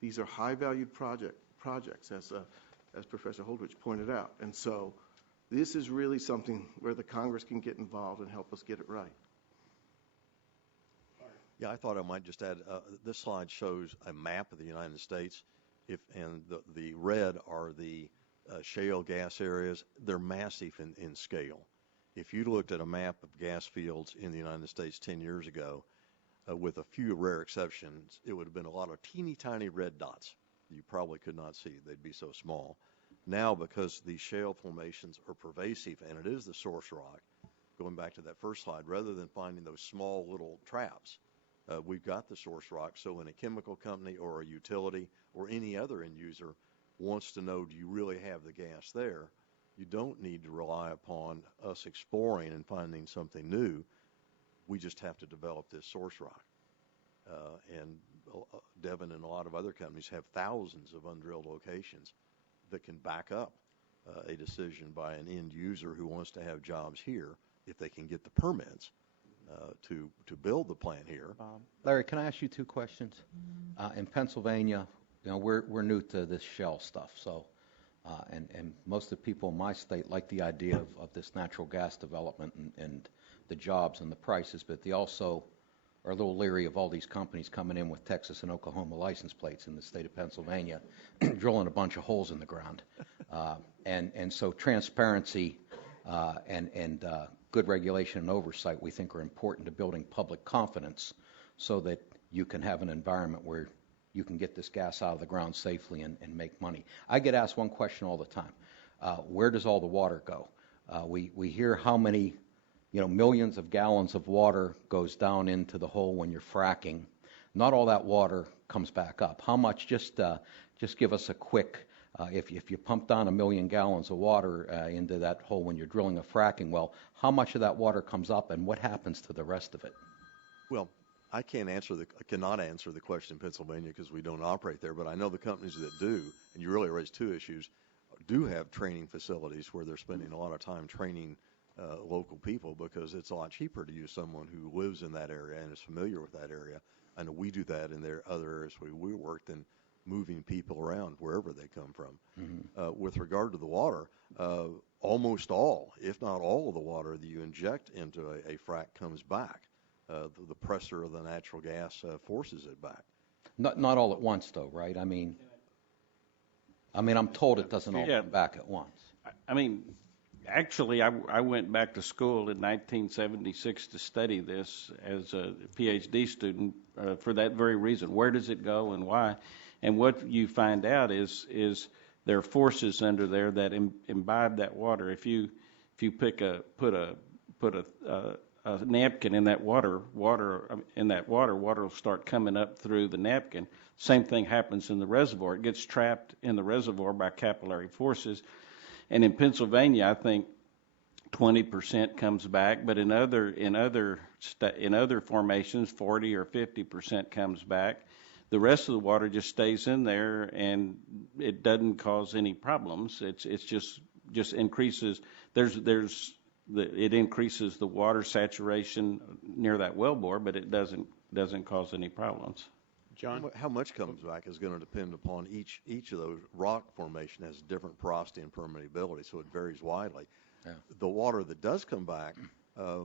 These are high-valued projects, as Professor Holdridge pointed out. And so this is really something where the Congress can get involved and help us get it right. Yeah, I thought I might just add, this slide shows a map of the United States, and the red are the shale gas areas. They're massive in scale. If you looked at a map of gas fields in the United States 10 years ago, with a few rare exceptions, it would have been a lot of teeny tiny red dots. You probably could not see. They'd be so small. Now, because these shale formations are pervasive, and it is the source rock, going back to that first slide, rather than finding those small little traps, we've got the source rock. So when a chemical company or a utility or any other end user wants to know, do you really have the gas there, you don't need to rely upon us exploring and finding something new. We just have to develop this source rock. And Devon and a lot of other companies have thousands of undrilled locations that can back up a decision by an end user who wants to have jobs here if they can get the permits to build the plant here. Larry, can I ask you two questions? In Pennsylvania, we're new to this shale stuff, so and most of the people in my state like the idea of this natural gas development and the jobs and the prices, but they also are a little leery of all these companies coming in with Texas and Oklahoma license plates in the state of Pennsylvania, drilling a bunch of holes in the ground. And so transparency and good regulation and oversight, we think, are important to building public confidence so that you can have an environment where you can get this gas out of the ground safely and make money. I get asked one question all the time. Where does all the water go? We hear how many millions of gallons of water goes down into the hole when you're fracking. Not all that water comes back up. How much? Just give us a quick, if you pump down 1 million gallons of water into that hole when you're drilling a fracking well, how much of that water comes up and what happens to the rest of it? Well, I cannot answer the question in Pennsylvania because we don't operate there, but I know the companies that do, and you really raised two issues, do have training facilities where they're spending a lot of time training local people because it's a lot cheaper to use someone who lives in that area and is familiar with that area. I know we do that in their other areas where we work than moving people around wherever they come from. Mm-hmm. With regard to the water, almost all, if not all of the water that you inject into a frac comes back. The pressure of the natural gas forces it back. Not all at once, though, right? I mean, I'm told it doesn't all come back at once. I mean, actually, I went back to school in 1976 to study this as a PhD student for that very reason. Where does it go and why? And what you find out is there are forces under there that imbibe that water. If you put a napkin in that water will start coming up through the napkin. Same thing happens in the reservoir. It gets trapped in the reservoir by capillary forces. And in Pennsylvania, I think 20% comes back, but in other formations, 40 or 50% comes back. The rest of the water just stays in there, and it doesn't cause any problems. It's just increases. It increases the water saturation near that wellbore, but it doesn't cause any problems. John? How much comes back is going to depend upon each of those rock formation has different porosity and permeability, so it varies widely. Yeah. The water that does come back,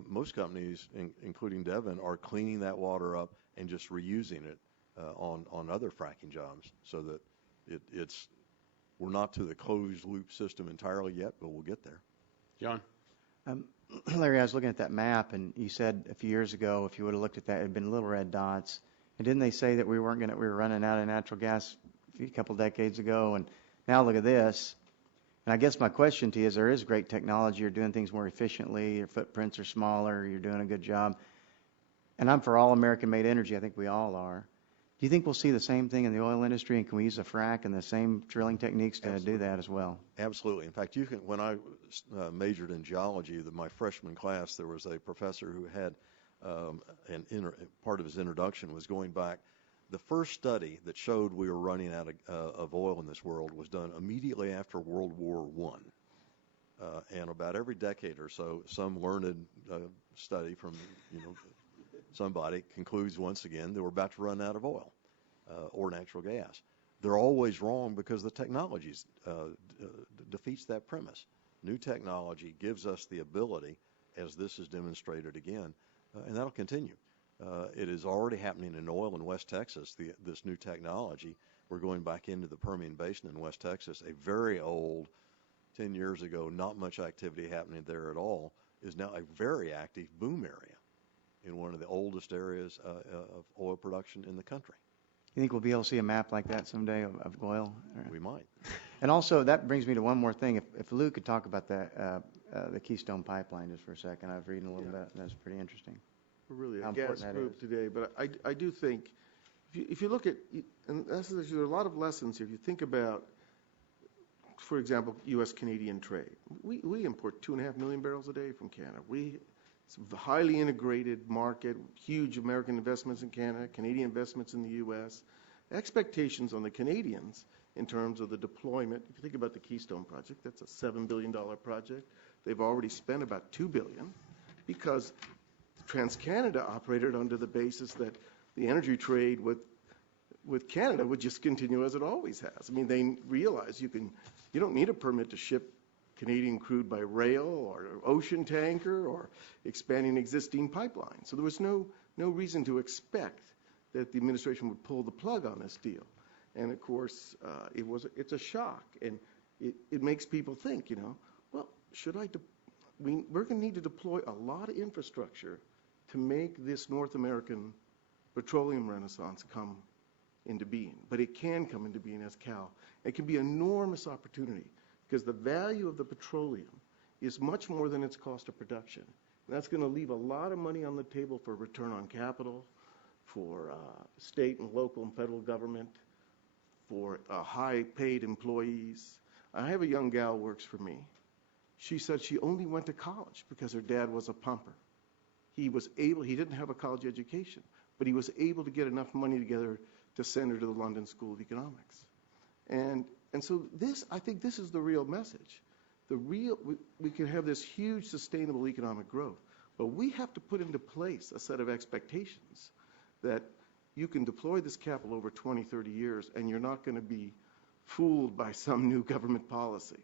most companies, including Devon, are cleaning that water up and just reusing it on other fracking jobs, so that we're not to the closed loop system entirely yet, but we'll get there. John? Larry, I was looking at that map, and you said a few years ago, if you would have looked at that, it had been little red dots. And didn't they say that we were running out of natural gas a couple decades ago? And now look at this. And I guess my question to you is, there is great technology. You're doing things more efficiently. Your footprints are smaller. You're doing a good job. And I'm for all American-made energy. I think we all are. Do you think we'll see the same thing in the oil industry, and can we use the frac and the same drilling techniques to do that as well? Absolutely. In fact, when I majored in geology, my freshman class, there was a professor who had part of his introduction was going back. The first study that showed we were running out of oil in this world was done immediately after World War I. And about every decade or so, some learned study from somebody concludes once again that we're about to run out of oil or natural gas. They're always wrong because the technology defeats that premise. New technology gives us the ability, as this is demonstrated again, and that'll continue. It is already happening in oil in West Texas, this new technology. We're going back into the Permian Basin in West Texas, a very old, 10 years ago, not much activity happening there at all, is now a very active boom area in one of the oldest areas of oil production in the country. You think we'll be able to see a map like that someday of oil? We might. And also, that brings me to one more thing. If Lou could talk about the Keystone Pipeline just for a second. I was reading a little bit, and that's pretty interesting. We're really How a gas important that group is. today, but I do think, if you look at, and there are a lot of lessons here. If you think about, for example, U.S.-Canadian trade. We import 2.5 million barrels a day from Canada. It's a highly integrated market, huge American investments in Canada, Canadian investments in the U.S. Expectations on the Canadians in terms of the deployment, if you think about the Keystone project, that's a $7 billion project. They've already spent about $2 billion because TransCanada operated under the basis that the energy trade with Canada would just continue as it always has. I mean, they realize you don't need a permit to ship Canadian crude by rail or ocean tanker or expanding existing pipelines. So there was no reason to expect that the administration would pull the plug on this deal. And of course, it's a shock, and it makes people think, well, we're going to need to deploy a lot of infrastructure to make this North American petroleum renaissance come into being. But it can come into being as Cal. It can be an enormous opportunity because the value of the petroleum is much more than its cost of production. And that's going to leave a lot of money on the table for return on capital, for state and local and federal government, for high-paid employees. I have a young gal who works for me. She said she only went to college because her dad was a pumper. He didn't have a college education, but he was able to get enough money together to send her to the London School of Economics. And so I think this is the real message. We can have this huge sustainable economic growth, but we have to put into place a set of expectations that you can deploy this capital over 20, 30 years, and you're not going to be fooled by some new government policy.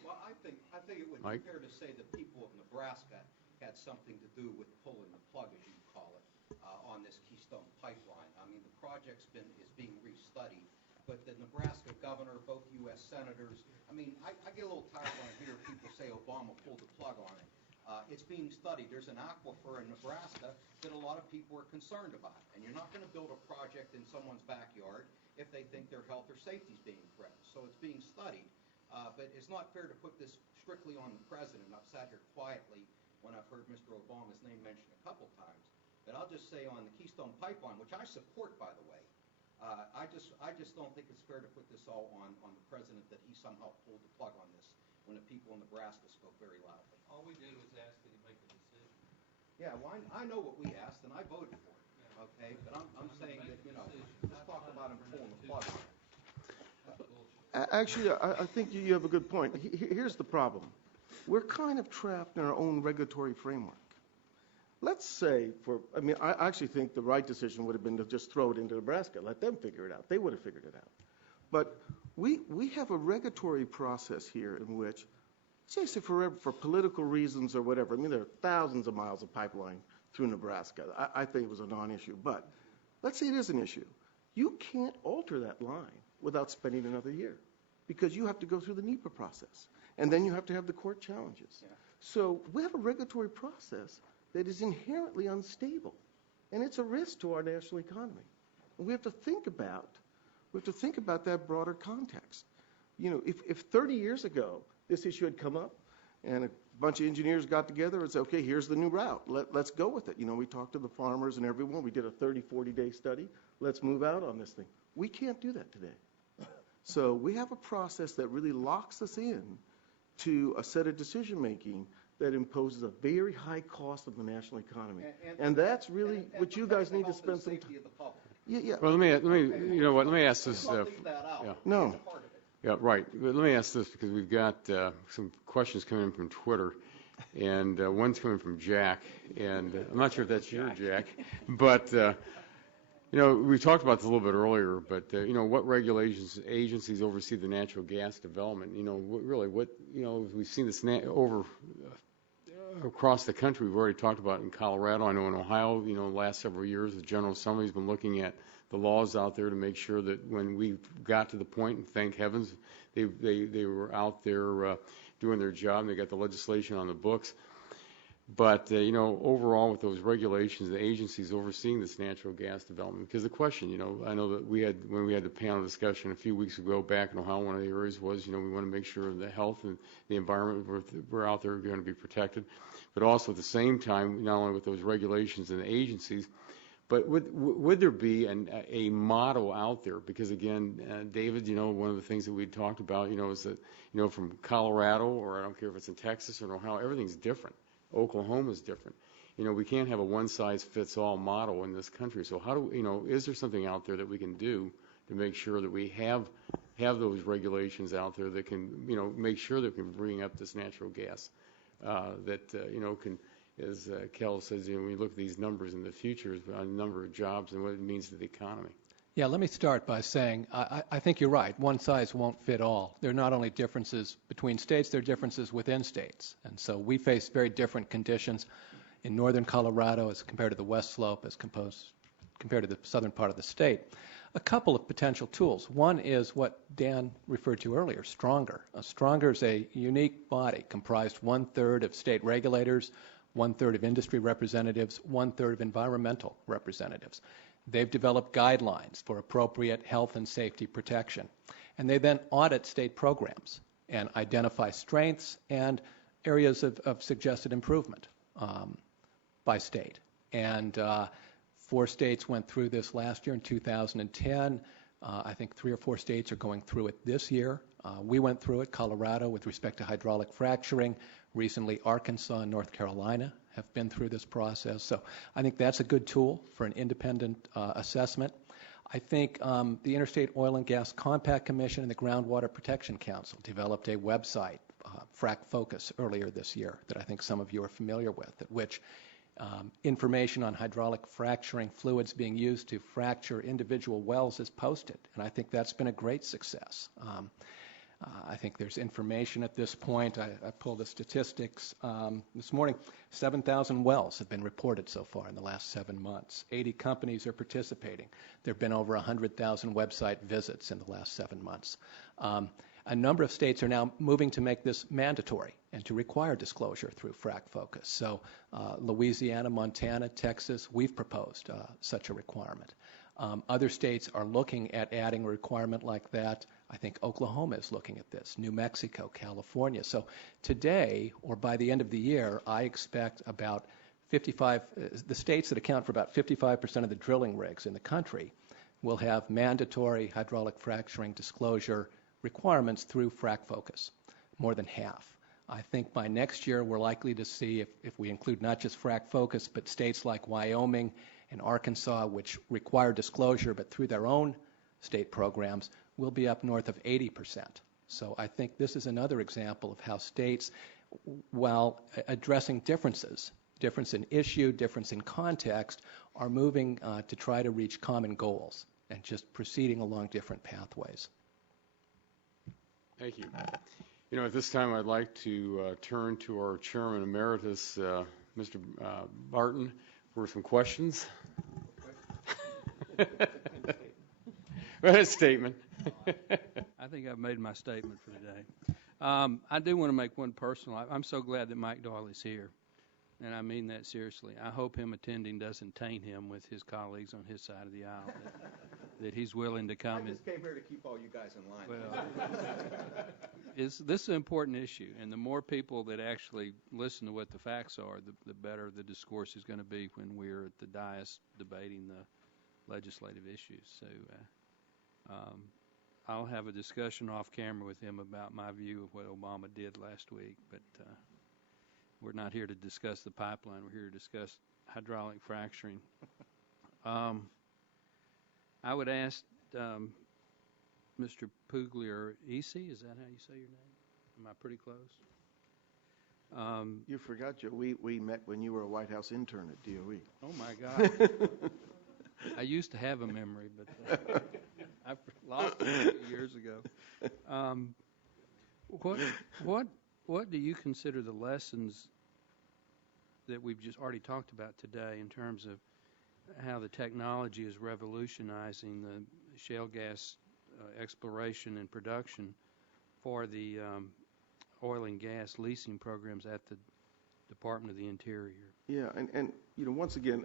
Well, I think it would be fair to say that people of Nebraska had something to do with pulling the plug, as you call it, on this Keystone Pipeline. I mean, the project is being restudied, but the Nebraska governor, both U.S. senators, I mean, I get a little tired when I hear people say Obama pulled the plug on it. It's being studied. There's an aquifer in Nebraska that a lot of people are concerned about, and you're not going to build a project in someone's backyard if they think their health or safety is being threatened. So it's being studied, but it's not fair to put this strictly on the president. I've sat here quietly when I've heard Mr. Obama's name mentioned a couple times. But I'll just say on the Keystone Pipeline, which I support, by the way, I just don't think it's fair to put this all on the president that he somehow pulled the plug on this when the people in Nebraska spoke very loudly. All we did was ask that he make a decision. Yeah, well, I know what we asked, and I voted for it, okay? But I'm saying that, let's talk about him pulling the plug on it. Actually, I think you have a good point. Here's the problem. We're kind of trapped in our own regulatory framework. Let's say I actually think the right decision would have been to just throw it into Nebraska, let them figure it out. They would have figured it out. But we have a regulatory process here in which, say for political reasons or whatever, I mean, there are thousands of miles of pipeline through Nebraska. I think it was a non-issue. But let's say it is an issue. You can't alter that line without spending another year because you have to go through the NEPA process. And then you have to have the court challenges. Yeah. So we have a regulatory process that is inherently unstable, and it's a risk to our national economy. And we have to think about that broader context. You know, if 30 years ago this issue had come up and a bunch of engineers got together and said, okay, here's the new route, let's go with it. You know, we talked to the farmers and everyone, we did a 30, 40-day study, let's move out on this thing. We can't do that today. So we have a process that really locks us in to a set of decision-making that imposes a very high cost of the national economy. And that's really what you guys need to spend some time. Yeah. Well, let me, you know what, let me ask this. Yeah. No. Yeah, right. But let me ask this because we've got some questions coming in from Twitter, and one's coming from Jack, and I'm not sure if that's your Jack, but you know, we talked about this a little bit earlier, but you know, what regulations agencies oversee the natural gas development? You know, what you know, we've seen this over across the country. We've already talked about it in Colorado. I know in Ohio, you know, the last several years, the General Assembly's been looking at the laws out there to make sure that when we got to the point, and thank heavens, they were out there doing their job, and they got the legislation on the books. But, you know, overall with those regulations, the agencies overseeing this natural gas development, because the question, you know, I know that when we had the panel discussion a few weeks ago back in Ohio, one of the areas was, you know, we want to make sure the health and the environment we're out there are going to be protected. But also at the same time, not only with those regulations and the agencies, but would there be a model out there? Because again, David, you know, one of the things that we talked about, you know, is that, you know, from Colorado, or I don't care if it's in Texas or in Ohio, everything's different. Oklahoma's different. You know, we can't have a one-size-fits-all model in this country. So how do, you know, is there something out there that we can do to make sure that we have those regulations out there that can, you know, make sure that we can bring up this natural gas that, you know, can, as Kel says, you know, when you look at these numbers in the future, a number of jobs and what it means to the economy. Yeah, let me start by saying I think you're right. One size won't fit all. There are not only differences between states, there are differences within states. And so we face very different conditions in northern Colorado as compared to the West Slope, as compared to the southern part of the state. A couple of potential tools. One is what Dan referred to earlier, Stronger. Stronger is a unique body comprised 1/3 of state regulators, 1/3 of industry representatives, 1/3 of environmental representatives. They've developed guidelines for appropriate health and safety protection. And they then audit state programs and identify strengths and areas of suggested improvement by state. And 4 states went through this last year in 2010. I think 3 or 4 states are going through it this year. We went through it, Colorado, with respect to hydraulic fracturing. Recently, Arkansas and North Carolina have been through this process. So I think that's a good tool for an independent assessment. I think the Interstate Oil and Gas Compact Commission and the Groundwater Protection Council developed a website, Frac Focus, earlier this year that I think some of you are familiar with, at which information on hydraulic fracturing fluids being used to fracture individual wells is posted. And I think that's been a great success. I think there's information at this point. I pulled the statistics this morning. 7,000 wells have been reported so far in the last 7 months. 80 companies are participating. There have been over 100,000 website visits in the last 7 months. A number of states are now moving to make this mandatory and to require disclosure through Frac Focus. So Louisiana, Montana, Texas, we've proposed such a requirement. Other states are looking at adding a requirement like that. I think Oklahoma is looking at this, New Mexico, California. So today, or by the end of the year, I expect about the states that account for about 55% of the drilling rigs in the country will have mandatory hydraulic fracturing disclosure requirements through Frac Focus, more than half. I think by next year we're likely to see, if we include not just Frac Focus, but states like Wyoming and Arkansas, which require disclosure but through their own state programs, will be up north of 80%. So I think this is another example of how states, while addressing differences, difference in issue, difference in context, are moving to try to reach common goals and just proceeding along different pathways. Thank you. You know, at this time I'd like to turn to our Chairman Emeritus, Mr. Barton, for some questions. Well, a statement. I think I've made my statement for today. I do want to make one personal. I'm so glad that Mike Doyle is here, and I mean that seriously. I hope him attending doesn't taint him with his colleagues on his side of the aisle, that he's willing to come. I just came here to keep all you guys in line. Well, this is an important issue, and the more people that actually listen to what the facts are, the better the discourse is going to be when we're at the dais debating the legislative issues. So I'll have a discussion off camera with him about my view of what Obama did last week, but we're not here to discuss the pipeline. We're here to discuss hydraulic fracturing. I would ask Mr. Pugliese, is that how you say your name? Am I pretty close? You forgot, Joe, we met when you were a White House intern at DOE. Oh, my God. I used to have a memory, but I lost it a few years ago. What do you consider the lessons that we've just already talked about today in terms of how the technology is revolutionizing the shale gas exploration and production for the oil and gas leasing programs at the Department of the Interior? Yeah, and once again,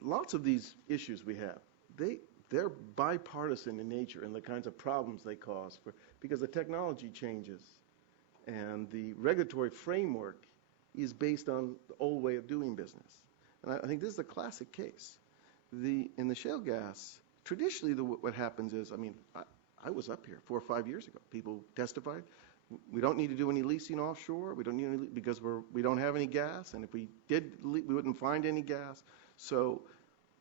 lots of these issues we have, they're bipartisan in nature and the kinds of problems they cause because the technology changes and the regulatory framework is based on the old way of doing business. And I think this is a classic case. In the shale gas, traditionally what happens is, I was up here 4 or 5 years ago. People testified, we don't need to do any leasing offshore. We don't need any because we don't have any gas, and if we did, we wouldn't find any gas. So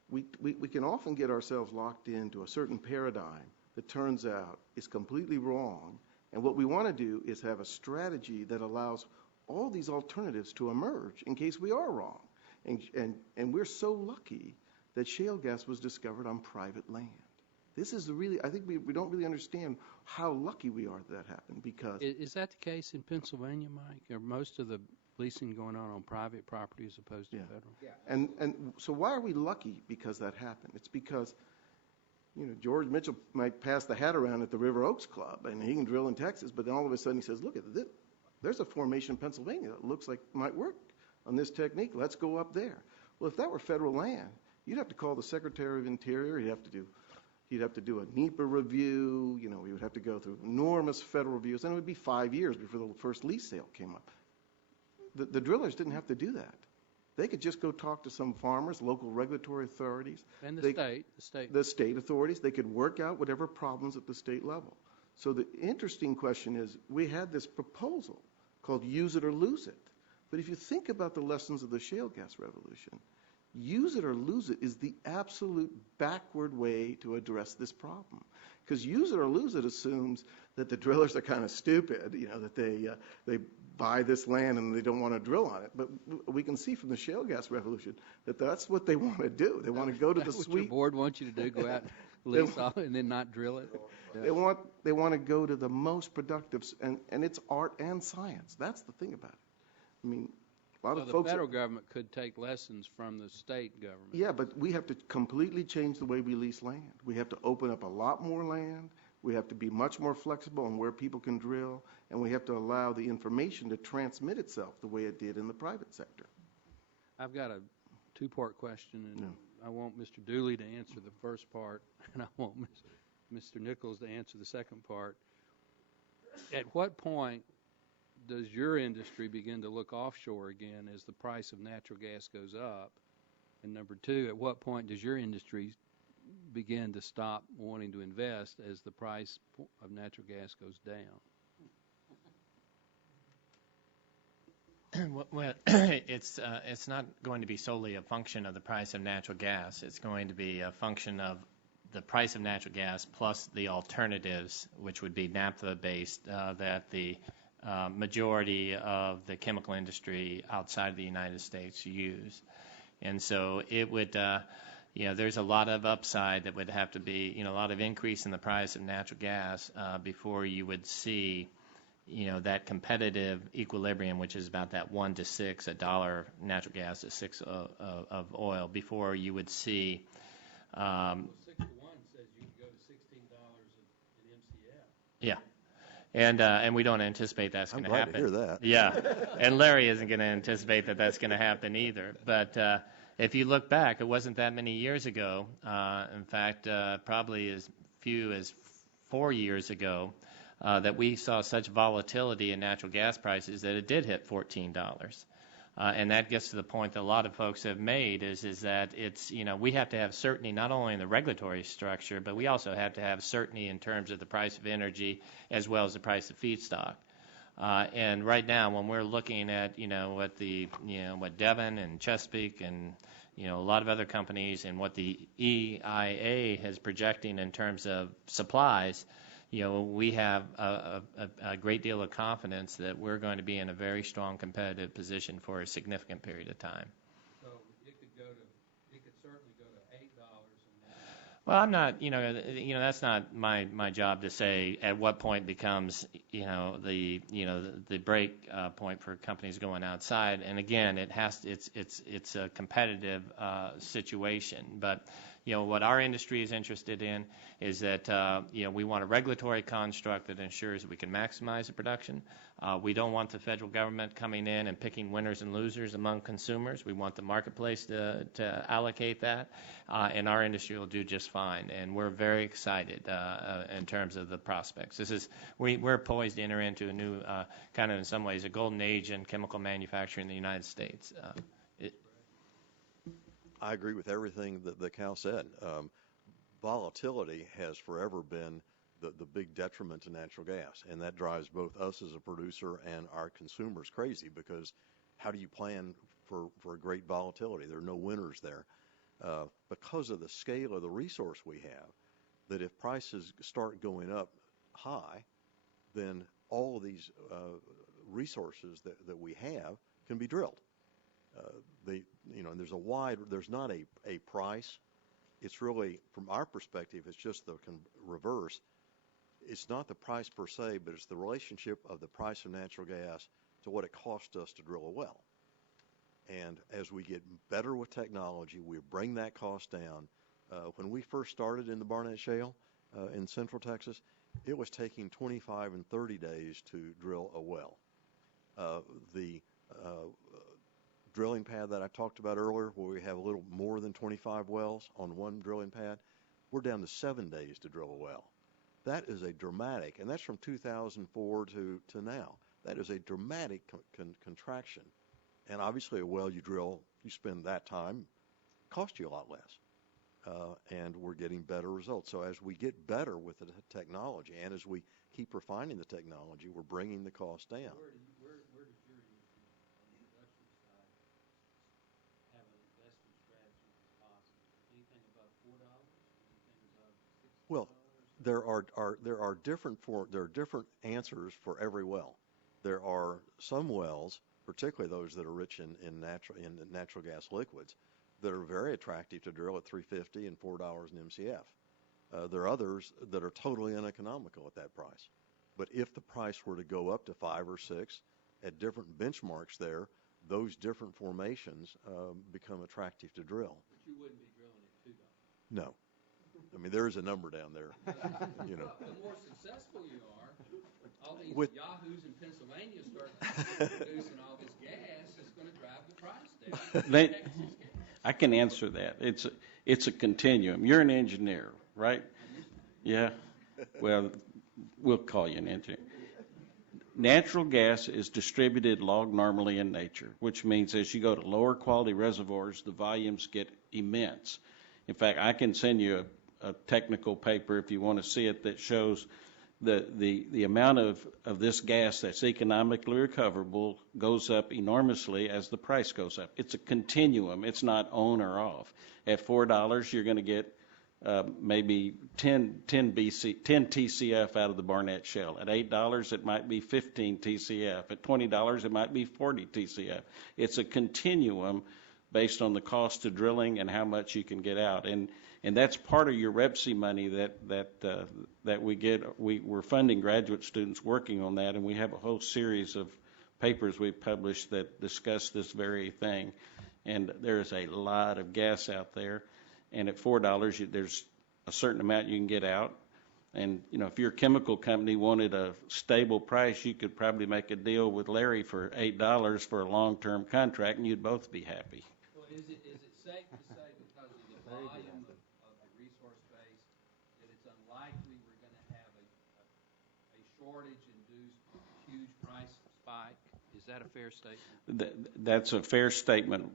we can often get ourselves locked into a certain paradigm that turns out is completely wrong. And what we want to do is have a strategy that allows all these alternatives to emerge in case we are wrong. And we're so lucky that shale gas was discovered on private land. This is I think we don't really understand how lucky we are that happened because... Is that the case in Pennsylvania, Mike? Or most of the leasing going on private property as opposed to federal? Yeah. And so why are we lucky because that happened? It's because, George Mitchell might pass the hat around at the River Oaks Club and he can drill in Texas, but then all of a sudden he says, look at this. There's a formation in Pennsylvania that looks like it might work on this technique. Let's go up there. Well, if that were federal land, you'd have to call the Secretary of Interior. He'd have to do a NEPA review. We would have to go through enormous federal reviews. And it would be 5 years before the first lease sale came up. The drillers didn't have to do that. They could just go talk to some farmers, local regulatory authorities. And the state authorities. They could work out whatever problems at the state level. So the interesting question is, we had this proposal called use it or lose it. But if you think about the lessons of the shale gas revolution, use it or lose it is the absolute backward way to address this problem. Because use it or lose it assumes that the drillers are kind of stupid, that they buy this land and they don't want to drill on it. But we can see from the shale gas revolution that that's what they want to do. They want to go to the sweet. What your board wants you to do, go out and lease off and then not drill it? They want to go to the most productive, and it's art and science. That's the thing about it. A lot of folks. The federal government could take lessons from the state government. Yeah, but we have to completely change the way we lease land. We have to open up a lot more land. We have to be much more flexible on where people can drill, and we have to allow the information to transmit itself the way it did in the private sector. I've got a two-part question, and I want Mr. Dooley to answer the first part, and I want Mr. Nichols to answer the second part. At what point does your industry begin to look offshore again as the price of natural gas goes up? And number two, at what point does your industry begin to stop wanting to invest as the price of natural gas goes down? Well, it's not going to be solely a function of the price of natural gas. It's going to be a function of the price of natural gas plus the alternatives, which would be naphtha-based, that the majority of the chemical industry outside of the United States use. And so it would, there's a lot of upside that would have to be, a lot of increase in the price of natural gas before you would see, that competitive equilibrium, which is about that 1 to 6, $1 natural gas to 6 of oil, before you would see. 6 to 1 says you can go to $16 an MCF. Yeah. And we don't anticipate that's going to happen. I'm glad to hear that. Yeah, and Larry isn't going to anticipate that that's going to happen either. But if you look back, it wasn't that many years ago. In fact, probably as few as 4 years ago, that we saw such volatility in natural gas prices that it did hit $14. And that gets to the point that a lot of folks have made is that it's, we have to have certainty not only in the regulatory structure, but we also have to have certainty in terms of the price of energy as well as the price of feedstock. And right now, when we're looking at, what Devon and Chesapeake and, a lot of other companies and what the EIA is projecting in terms of supplies, we have a great deal of confidence that we're going to be in a very strong competitive position for a significant period of time. So it could certainly go to $8. Well, I'm not, that's not my job to say at what point becomes, the break point for companies going outside. And again, it's a competitive situation, but. What our industry is interested in is that, we want a regulatory construct that ensures that we can maximize the production. We don't want the federal government coming in and picking winners and losers among consumers. We want the marketplace to allocate that, and our industry will do just fine. And we're very excited in terms of the prospects. We're poised to enter into a new, kind of in some ways, a golden age in chemical manufacturing in the United States. I agree with everything that Cal said. Volatility has forever been the big detriment to natural gas, and that drives both us as a producer and our consumers crazy because how do you plan for a great volatility? There are no winners there. Because of the scale of the resource we have, that if prices start going up high, then all of these resources that we have can be drilled. There's not a price. It's really, from our perspective, it's just the reverse. It's not the price per se, but it's the relationship of the price of natural gas to what it costs us to drill a well. And as we get better with technology, we bring that cost down. When we first started in the Barnett Shale in Central Texas, it was taking 25 and 30 days to drill a well. The drilling pad that I talked about earlier, where we have a little more than 25 wells on one drilling pad, we're down to 7 days to drill a well. That is a dramatic, and that's from 2004 to now. That is a dramatic contraction. And obviously a well you drill, you spend that time, cost you a lot less. And we're getting better results. So as we get better with the technology and as we keep refining the technology, we're bringing the cost down. Where does your industry on the production side have an investment strategy that's possible? Anything above $4? Anything above $6? Well, there are different answers for every well. There are some wells, particularly those that are rich in natural gas liquids, that are very attractive to drill at $3.50 and $4 an MCF. There are others that are totally uneconomical at that price. But if the price were to go up to 5 or 6 at different benchmarks there, those different formations become attractive to drill. But you wouldn't be drilling at $2? No. I mean, there is a number down there. The more successful you are, all these yahoos in Pennsylvania start producing all this gas, it's going to drive the price down. I can answer that. It's a continuum. You're an engineer, right? Yeah. Well, we'll call you an engineer. Natural gas is distributed log normally in nature, which means as you go to lower quality reservoirs, the volumes get immense. In fact, I can send you a technical paper if you want to see it that shows the amount of this gas that's economically recoverable goes up enormously as the price goes up. It's a continuum. It's not on or off. At $4, you're going to get maybe 10 TCF out of the Barnett Shale. At $8, it might be 15 TCF. At $20, it might be 40 TCF. It's a continuum based on the cost of drilling and how much you can get out. And that's part of your REPSI money that we get. We're funding graduate students working on that, and we have a whole series of papers we've published that discuss this very thing. And there's a lot of gas out there, and at $4, there's a certain amount you can get out. And, if your chemical company wanted a stable price, you could probably make a deal with Larry for $8 for a long-term contract, and you'd both be happy. Well, is it safe to say because of the volume of the resource base that it's unlikely we're going to have a shortage-induced huge price spike? Is that a fair statement? That's a fair statement.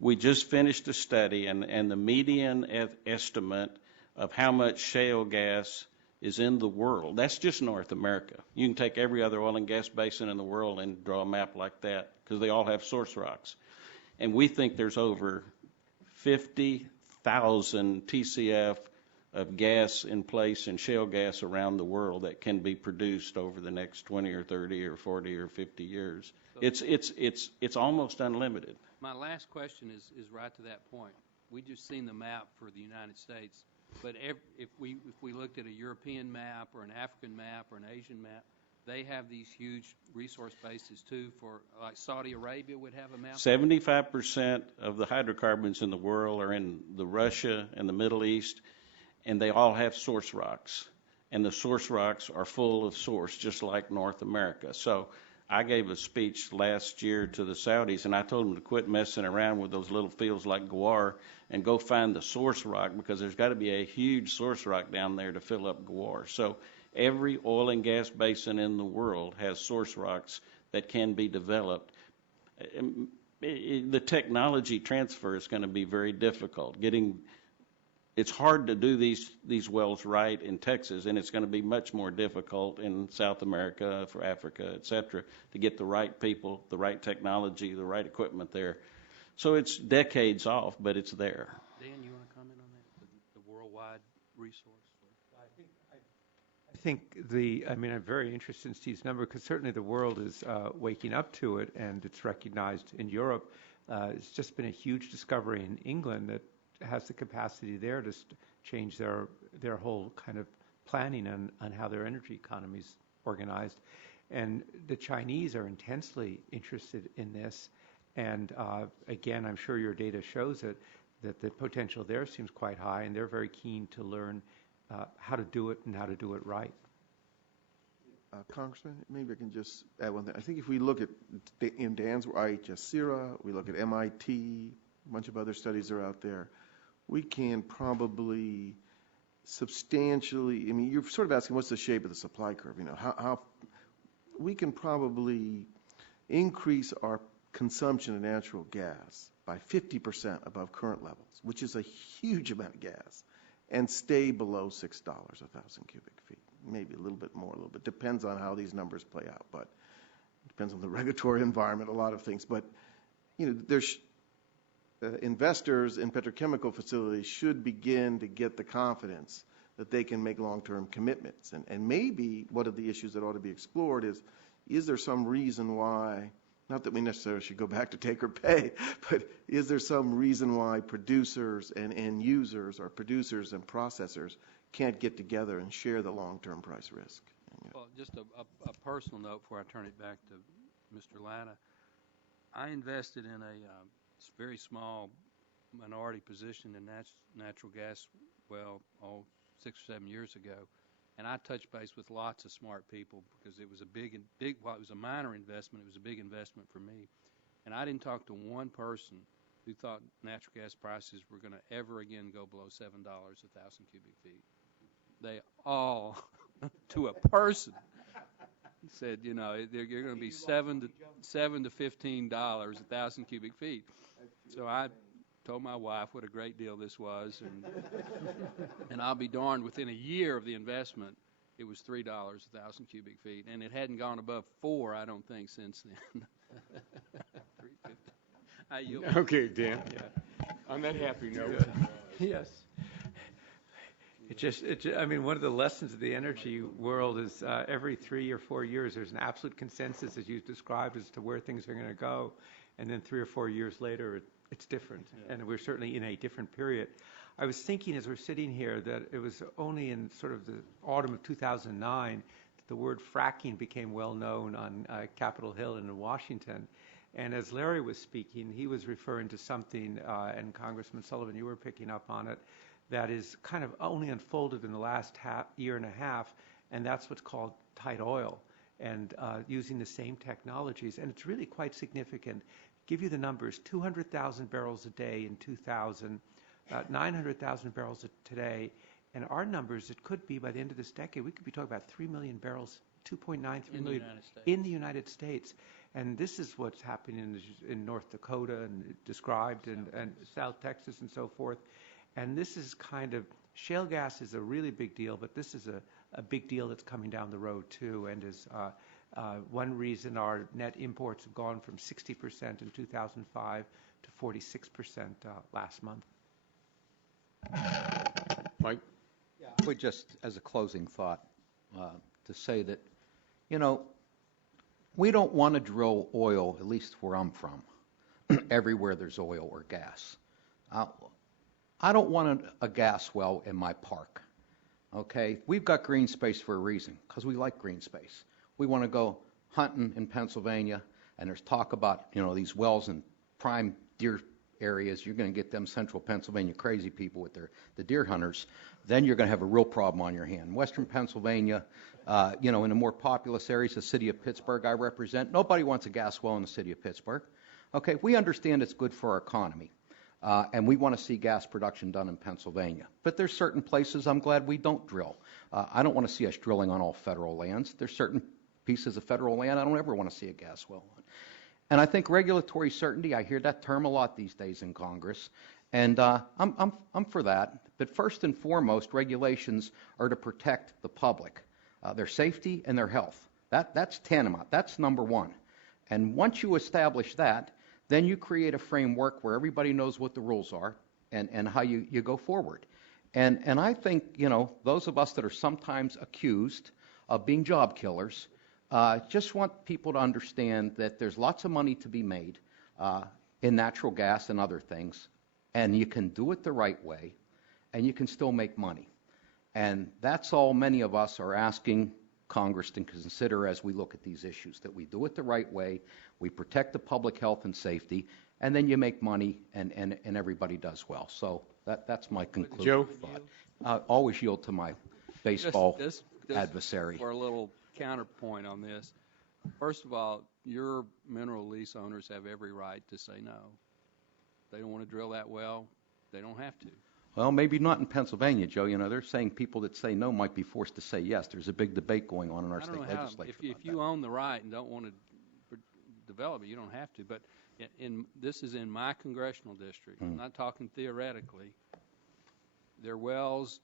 We just finished a study, and the median estimate of how much shale gas is in the world, that's just North America. You can take every other oil and gas basin in the world and draw a map like that because they all have source rocks. And we think there's over 50,000 TCF of gas in place and shale gas around the world that can be produced over the next 20 or 30 or 40 or 50 years. It's almost unlimited. My last question is right to that point. We just seen the map for the United States, but if we looked at a European map or an African map or an Asian map, they have these huge resource bases too. For like Saudi Arabia would have a map. 75% of the hydrocarbons in the world are in the Russia and the Middle East, and they all have source rocks. And the source rocks are full of source, just like North America. So I gave a speech last year to the Saudis, and I told them to quit messing around with those little fields like Guar and go find the source rock, because there's got to be a huge source rock down there to fill up Guar. So every oil and gas basin in the world has source rocks that can be developed. The technology transfer is going to be very difficult. It's hard to do these wells right in Texas, and it's going to be much more difficult in South America, for Africa, et cetera, to get the right people, the right technology, the right equipment there. So it's decades off, but it's there. Dan, you want to comment on that, the worldwide resource? I think I'm very interested in Steve's number, because certainly the world is waking up to it, and it's recognized in Europe. It's just been a huge discovery in England that has the capacity there to change their whole kind of planning on how their energy economy is organized. And the Chinese are intensely interested in this. And again, I'm sure your data shows it, that the potential there seems quite high, and they're very keen to learn how to do it and how to do it right. Congressman, maybe I can just add one thing. I think if we look at, in Dan's IHS CIRA, we look at MIT, a bunch of other studies are out there, we can probably substantially, you're sort of asking what's the shape of the supply curve, how we can probably increase our consumption of natural gas by 50% above current levels, which is a huge amount of gas, and stay below $6 a thousand cubic feet. Maybe a little bit more, a little bit. Depends on how these numbers play out, but it depends on the regulatory environment, a lot of things. But, there's investors in petrochemical facilities should begin to get the confidence that they can make long-term commitments. And maybe one of the issues that ought to be explored is there some reason why, not that we necessarily should go back to take or pay, but is there some reason why producers and end users, or producers and processors, can't get together and share the long-term price risk? Well, just a personal note before I turn it back to Mr. Latta. I invested in a very small minority position in natural gas, 6 or 7 years ago. And I touched base with lots of smart people, because it was while it was a minor investment, it was a big investment for me. And I didn't talk to one person who thought natural gas prices were going to ever again go below $7 a thousand cubic feet. They all, to a person, said, they're going to be $7 to $15 a thousand cubic feet. So I told my wife what a great deal this was, and I'll be darned, within a year of the investment, it was $3 a thousand cubic feet, and it hadn't gone above 4, I don't think, since then. I yield. Okay, Dan. Yeah. On that happy note. Yes. One of the lessons of the energy world is every 3 or 4 years there's an absolute consensus, as you described, as to where things are going to go, and then 3 or 4 years later it's different, and we're certainly in a different period. I was thinking as we're sitting here that it was only in sort of the autumn of 2009 that the word fracking became well known on Capitol Hill and in Washington. And as Larry was speaking, he was referring to something, and Congressman Sullivan, you were picking up on it, that is kind of only unfolded in the last year and a half, and that's what's called tight oil, and using the same technologies. And it's really quite significant. Give you the numbers: 200,000 barrels a day in 2000, 900,000 barrels today. And our numbers, it could be by the end of this decade, we could be talking about 3 million barrels, 2.93 million in the United States. And this is what's happening in North Dakota and described, and South Texas and so forth. And this is kind of, shale gas is a really big deal, but this is a big deal that's coming down the road too, and is one reason our net imports have gone from 60% in 2005 to 46% last month. Mike? Yeah, I would just, as a closing thought, to say that, we don't want to drill oil, at least where I'm from, everywhere there's oil or gas. I don't want a gas well in my park, okay? We've got green space for a reason, because we like green space. We want to go hunting in Pennsylvania, and there's talk about, these wells in prime deer areas. You're going to get them central Pennsylvania crazy people with the deer hunters. Then you're going to have a real problem on your hand. Western Pennsylvania, in the more populous areas, the city of Pittsburgh I represent, nobody wants a gas well in the city of Pittsburgh. Okay, we understand it's good for our economy, and we want to see gas production done in Pennsylvania. But there's certain places I'm glad we don't drill. I don't want to see us drilling on all federal lands. There's certain pieces of federal land I don't ever want to see a gas well on. And I think regulatory certainty, I hear that term a lot these days in Congress, and I'm for that. But first and foremost, regulations are to protect the public, their safety and their health. That's tantamount. That's number one. And once you establish that, then you create a framework where everybody knows what the rules are and how you go forward. And I think, those of us that are sometimes accused of being job killers, just want people to understand that there's lots of money to be made in natural gas and other things, and you can do it the right way, and you can still make money. And that's all many of us are asking Congress to consider as we look at these issues, that we do it the right way, we protect the public health and safety, and then you make money, and everybody does well. So that's my conclusion. Joe? I always yield to my baseball adversary. For a little counterpoint on this, first of all, your mineral lease owners have every right to say no. They don't want to drill that well, they don't have to. Well, maybe not in Pennsylvania, Joe. They're saying people that say no might be forced to say yes. There's a big debate going on in our state legislature. If you own the right and don't want to develop it, you don't have to. But this is in my congressional district. I'm not talking theoretically. There are wells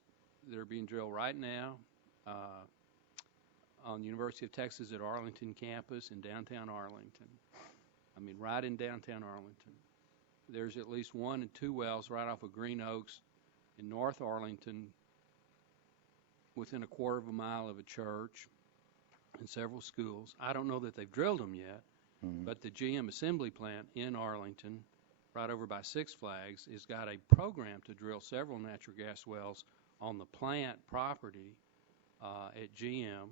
that are being drilled right now on the University of Texas at Arlington campus in downtown Arlington. Right in downtown Arlington. There's at least 1 and 2 wells right off of Green Oaks in North Arlington, within a quarter of a mile of a church and several schools. I don't know that they've drilled them yet, but the GM assembly plant in Arlington, right over by Six Flags, has got a program to drill several natural gas wells on the plant property at GM.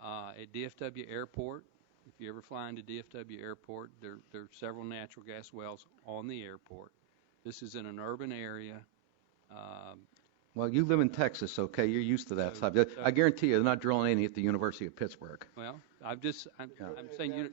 At DFW Airport, if you ever fly into DFW Airport, there are several natural gas wells on the airport. This is in an urban area. Well, you live in Texas, okay? You're used to that stuff. I guarantee you they're not drilling any at the University of Pittsburgh. Well, I'm saying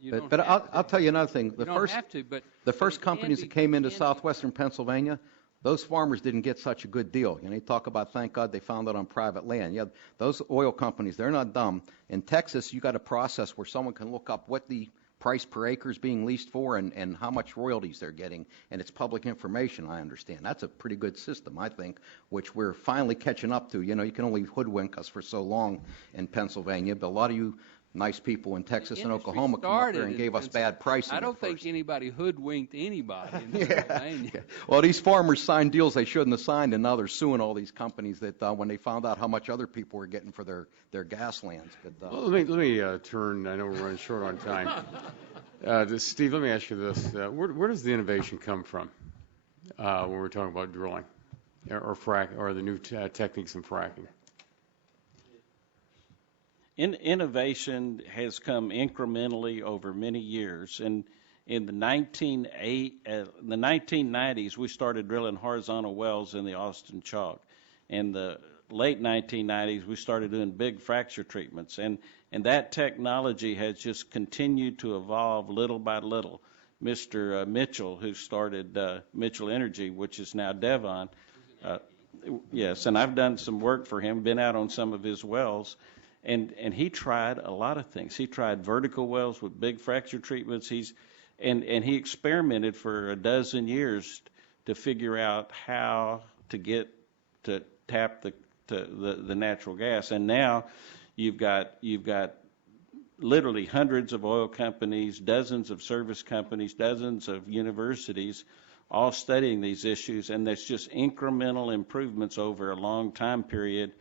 you don't but have I'll tell you another thing. The first can companies that came into southwestern Pennsylvania, those farmers didn't get such a good deal. You talk about, thank God they found it on private land. Yeah, those oil companies, they're not dumb. In Texas, you got a process where someone can look up what the price per acre is being leased for and how much royalties they're getting, and it's public information, I understand. That's a pretty good system, I think, which we're finally catching up to. You can only hoodwink us for so long in Pennsylvania, but a lot of you nice people in Texas and Oklahoma come up there and gave us bad pricing. I don't think anybody hoodwinked anybody in Pennsylvania. Yeah. Well, these farmers signed deals they shouldn't have signed, and now they're suing all these companies that when they found out how much other people were getting for their gas lands. But, well, let me turn. I know we're running short on time. Steve, let me ask you this: where does the innovation come from when we're talking about drilling or frack or the new techniques in fracking? Innovation has come incrementally over many years, and In the 1990s, we started drilling horizontal wells in the Austin Chalk. In the late 1990s, we started doing big fracture treatments, and that technology has just continued to evolve little by little. Mr. Mitchell, who started Mitchell Energy, which is now Devon, yes, and I've done some work for him, been out on some of his wells, and he tried a lot of things. He tried vertical wells with big fracture treatments. And he experimented for a dozen years to figure out how to get to tap the natural gas. And now you've got literally hundreds of oil companies, dozens of service companies, dozens of universities all studying these issues, and there's just incremental improvements over a long time period,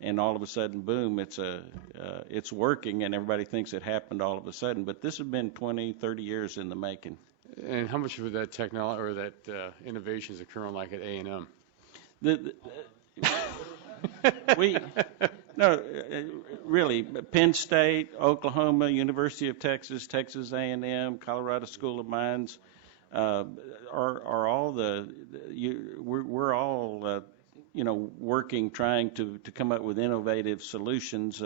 and all of a sudden, boom, it's working, and everybody thinks it happened all of a sudden. But this has been 20, 30 years in the making. And how much of that technology or that innovation is occurring like at A&M? Really, Penn State, Oklahoma, University of Texas, Texas A&M, Colorado School of Mines are all we're all working, trying to come up with innovative solutions.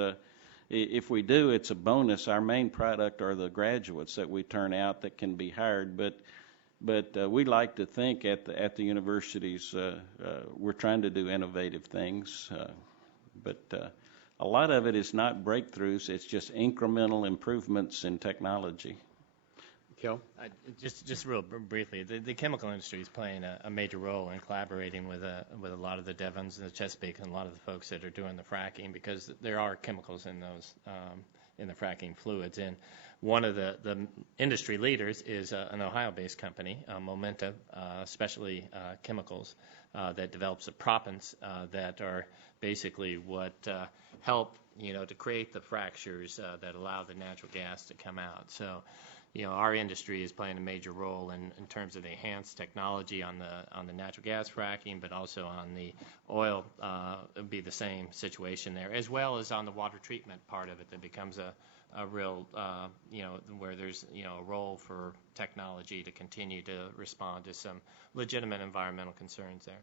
If we do, it's a bonus. Our main product are the graduates that we turn out that can be hired, but we like to think at the universities we're trying to do innovative things, but a lot of it is not breakthroughs. It's just incremental improvements in technology. Kel? Just real briefly, the chemical industry is playing a major role in collaborating with a lot of the Devons and the Chesapeake and a lot of the folks that are doing the fracking, because there are chemicals in those in the fracking fluids. And one of the industry leaders is an Ohio-based company, Momenta Specialty Chemicals, that develops the proppants that are basically what help to create the fractures that allow the natural gas to come out. So our industry is playing a major role in terms of the enhanced technology on the natural gas fracking, but also on the oil. It would be the same situation there, as well as on the water treatment part of it that becomes a real, where there's, a role for technology to continue to respond to some legitimate environmental concerns there.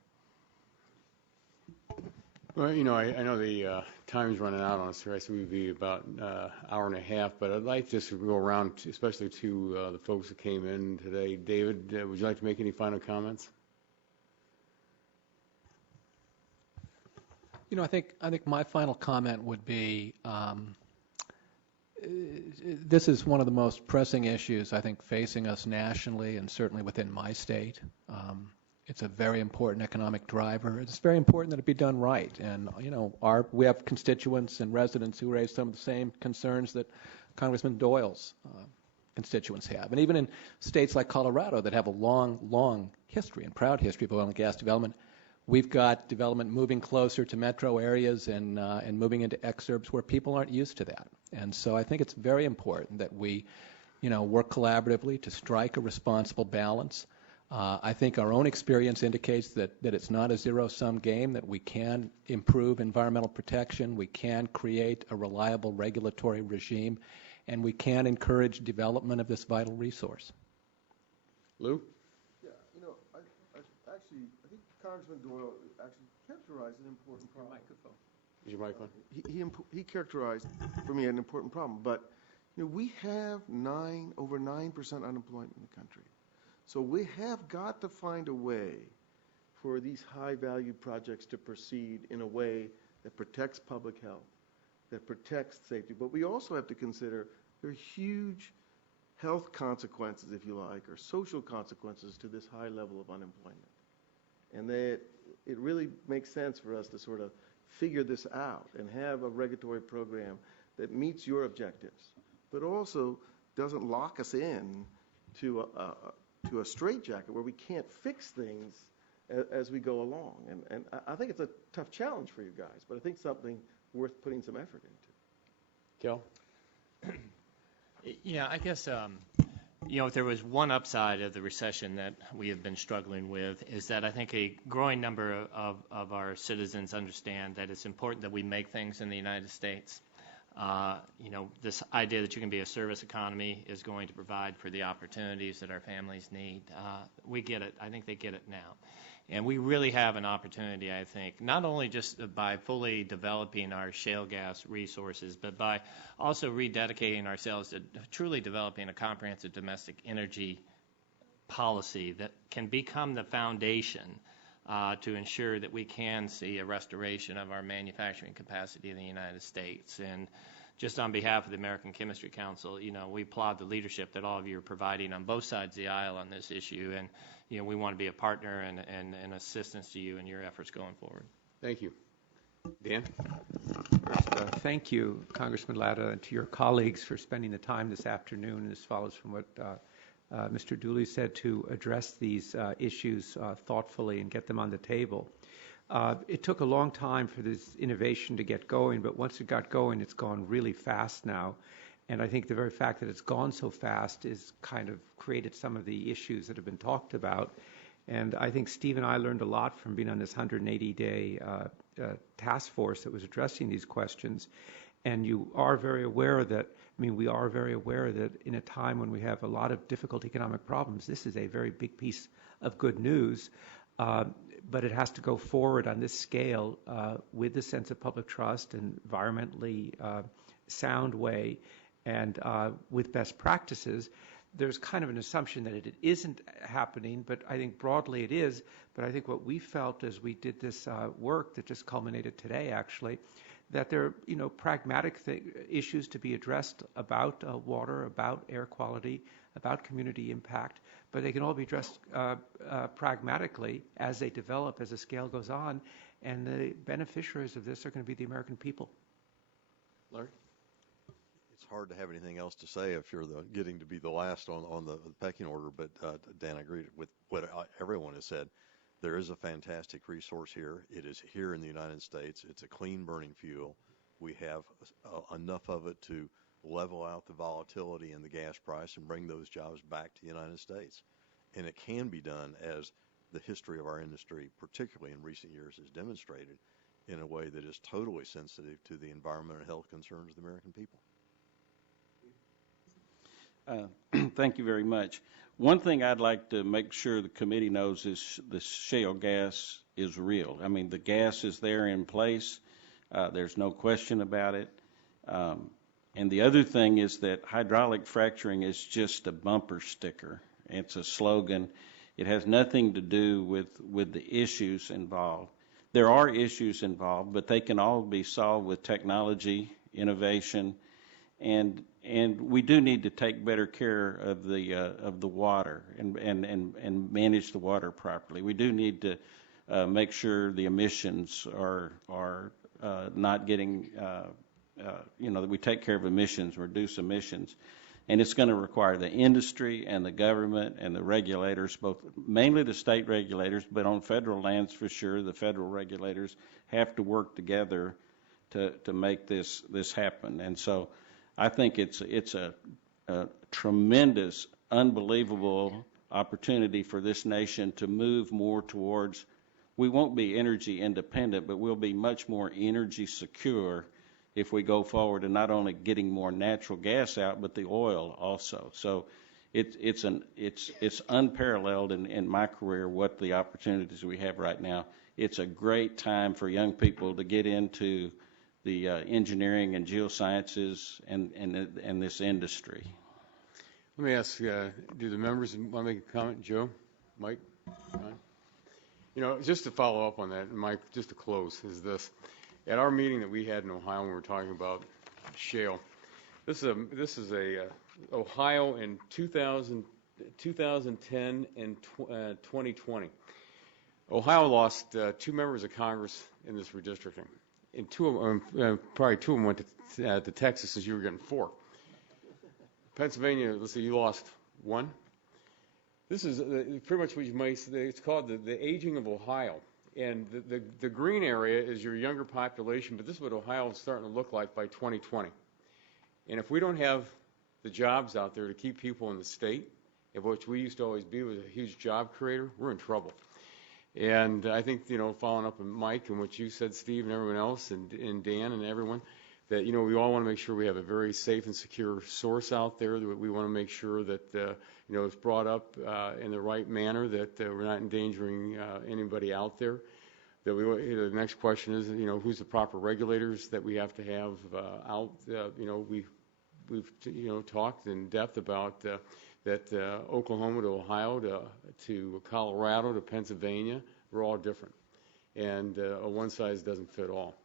Well, I know the time's running out on us here. I said we'd be about an hour and a half, but I'd like just to go around, especially to the folks that came in today. David, would you like to make any final comments? I think my final comment would be this is one of the most pressing issues, I think, facing us nationally and certainly within my state. It's a very important economic driver. It's very important that it be done right. And, we have constituents and residents who raise some of the same concerns that Congressman Doyle's constituents have. And even in states like Colorado that have a long, long history and proud history of oil and gas development, we've got development moving closer to metro areas and moving into exurbs where people aren't used to that. And so I think it's very important that we, work collaboratively to strike a responsible balance. I think our own experience indicates that it's not a zero-sum game, that we can improve environmental protection, we can create a reliable regulatory regime, and we can encourage development of this vital resource. Lou? Yeah, I think Congressman Doyle actually characterized an important problem. Is your mic on? He characterized, for me, an important problem. But, we have over 9% unemployment in the country. So we have got to find a way for these high-value projects to proceed in a way that protects public health, that protects safety. But we also have to consider there are huge health consequences, if you like, or social consequences to this high level of unemployment. And that it really makes sense for us to sort of figure this out and have a regulatory program that meets your objectives, but also doesn't lock us in to a straitjacket where we can't fix things as we go along. And I think it's a tough challenge for you guys, but I think something worth putting some effort into. Kel? Yeah, I guess, if there was one upside of the recession that we have been struggling with is that I think a growing number of our citizens understand that it's important that we make things in the United States. This idea that you can be a service economy is going to provide for the opportunities that our families need. We get it. I think they get it now. And we really have an opportunity, I think, not only just by fully developing our shale gas resources, but by also rededicating ourselves to truly developing a comprehensive domestic energy policy that can become the foundation to ensure that we can see a restoration of our manufacturing capacity in the United States. And just on behalf of the American Chemistry Council, we applaud the leadership that all of you are providing on both sides of the aisle on this issue. And, we want to be a partner and assistance to you in your efforts going forward. Thank you. Dan? First, thank you, Congressman Latta, and to your colleagues for spending the time this afternoon, as follows from what Mr. Dooley said, to address these issues thoughtfully and get them on the table. It took a long time for this innovation to get going, but once it got going, it's gone really fast now. And I think the very fact that it's gone so fast is kind of created some of the issues that have been talked about. And I think Steve and I learned a lot from being on this 180-day task force that was addressing these questions. And you are very aware that, we are very aware that in a time when we have a lot of difficult economic problems, this is a very big piece of good news. But it has to go forward on this scale with the sense of public trust and environmentally sound way and with best practices. There's kind of an assumption that it isn't happening, but I think broadly it is. But I think what we felt as we did this work that just culminated today, actually, that there are pragmatic issues to be addressed about water, about air quality, about community impact, but they can all be addressed pragmatically as they develop, as the scale goes on, and the beneficiaries of this are going to be the American people. Larry? It's hard to have anything else to say if you're getting to be the last on the pecking order, but Dan, I agree with what everyone has said. There is a fantastic resource here. It is here in the United States. It's a clean burning fuel. We have enough of it to level out the volatility in the gas price and bring those jobs back to the United States. And it can be done, as the history of our industry, particularly in recent years, has demonstrated, in a way that is totally sensitive to the environmental and health concerns of the American people. Thank you very much. One thing I'd like to make sure the committee knows is the shale gas is real. The gas is there in place. There's no question about it. And the other thing is that hydraulic fracturing is just a bumper sticker. It's a slogan. It has nothing to do with the issues involved. There are issues involved, but they can all be solved with technology, innovation, and we do need to take better care of the water and manage the water properly. We do need to make sure the emissions are not getting that we take care of emissions, reduce emissions. And it's going to require the industry and the government and the regulators, mainly the state regulators, but on federal lands for sure, the federal regulators have to work together to make this happen. And so I think it's a tremendous, unbelievable opportunity for this nation to move more towards, we won't be energy independent, but we'll be much more energy secure if we go forward and not only getting more natural gas out, but the oil also. So it's unparalleled in my career what the opportunities we have right now. It's a great time for young people to get into the engineering and geosciences and this industry. Let me ask, do the members want to make a comment? Joe? Mike? John? Just to follow up on that, and Mike, just to close, is this. At our meeting that we had in Ohio when we were talking about shale, this is a Ohio in 2010 and 2020. Ohio lost 2 members of Congress in this redistricting. And probably two of them went to Texas, since you were getting 4. Pennsylvania, let's say you lost 1. This is pretty much what you might say. It's called the aging of Ohio. And the green area is your younger population, but this is what Ohio is starting to look like by 2020. And if we don't have the jobs out there to keep people in the state, which we used to always be, was a huge job creator, we're in trouble. And I think, following up on Mike and what you said, Steve, and everyone else, and Dan and everyone, that, we all want to make sure we have a very safe and secure source out there, that we want to make sure that, it's brought up in the right manner, that we're not endangering anybody out there. That the next question is, who's the proper regulators that we have to have out? We've talked in depth about that Oklahoma to Ohio to Colorado to Pennsylvania, we're all different, and a one size doesn't fit all.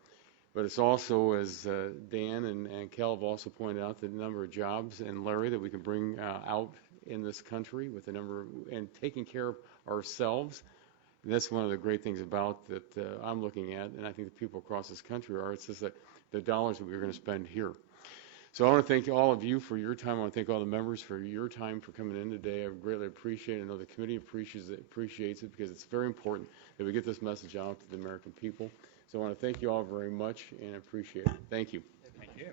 But it's also, as Dan and Kel have also pointed out, the number of jobs, and Larry, that we can bring out in this country with the number, and taking care of ourselves. And that's one of the great things about that I'm looking at, and I think the people across this country are. It's just that the dollars that we're going to spend here. So I want to thank all of you for your time. I want to thank all the members for your time for coming in today. I greatly appreciate it. I know the committee appreciates it because it's very important that we get this message out to the American people. So I want to thank you all very much and appreciate it. Thank you. Thank you.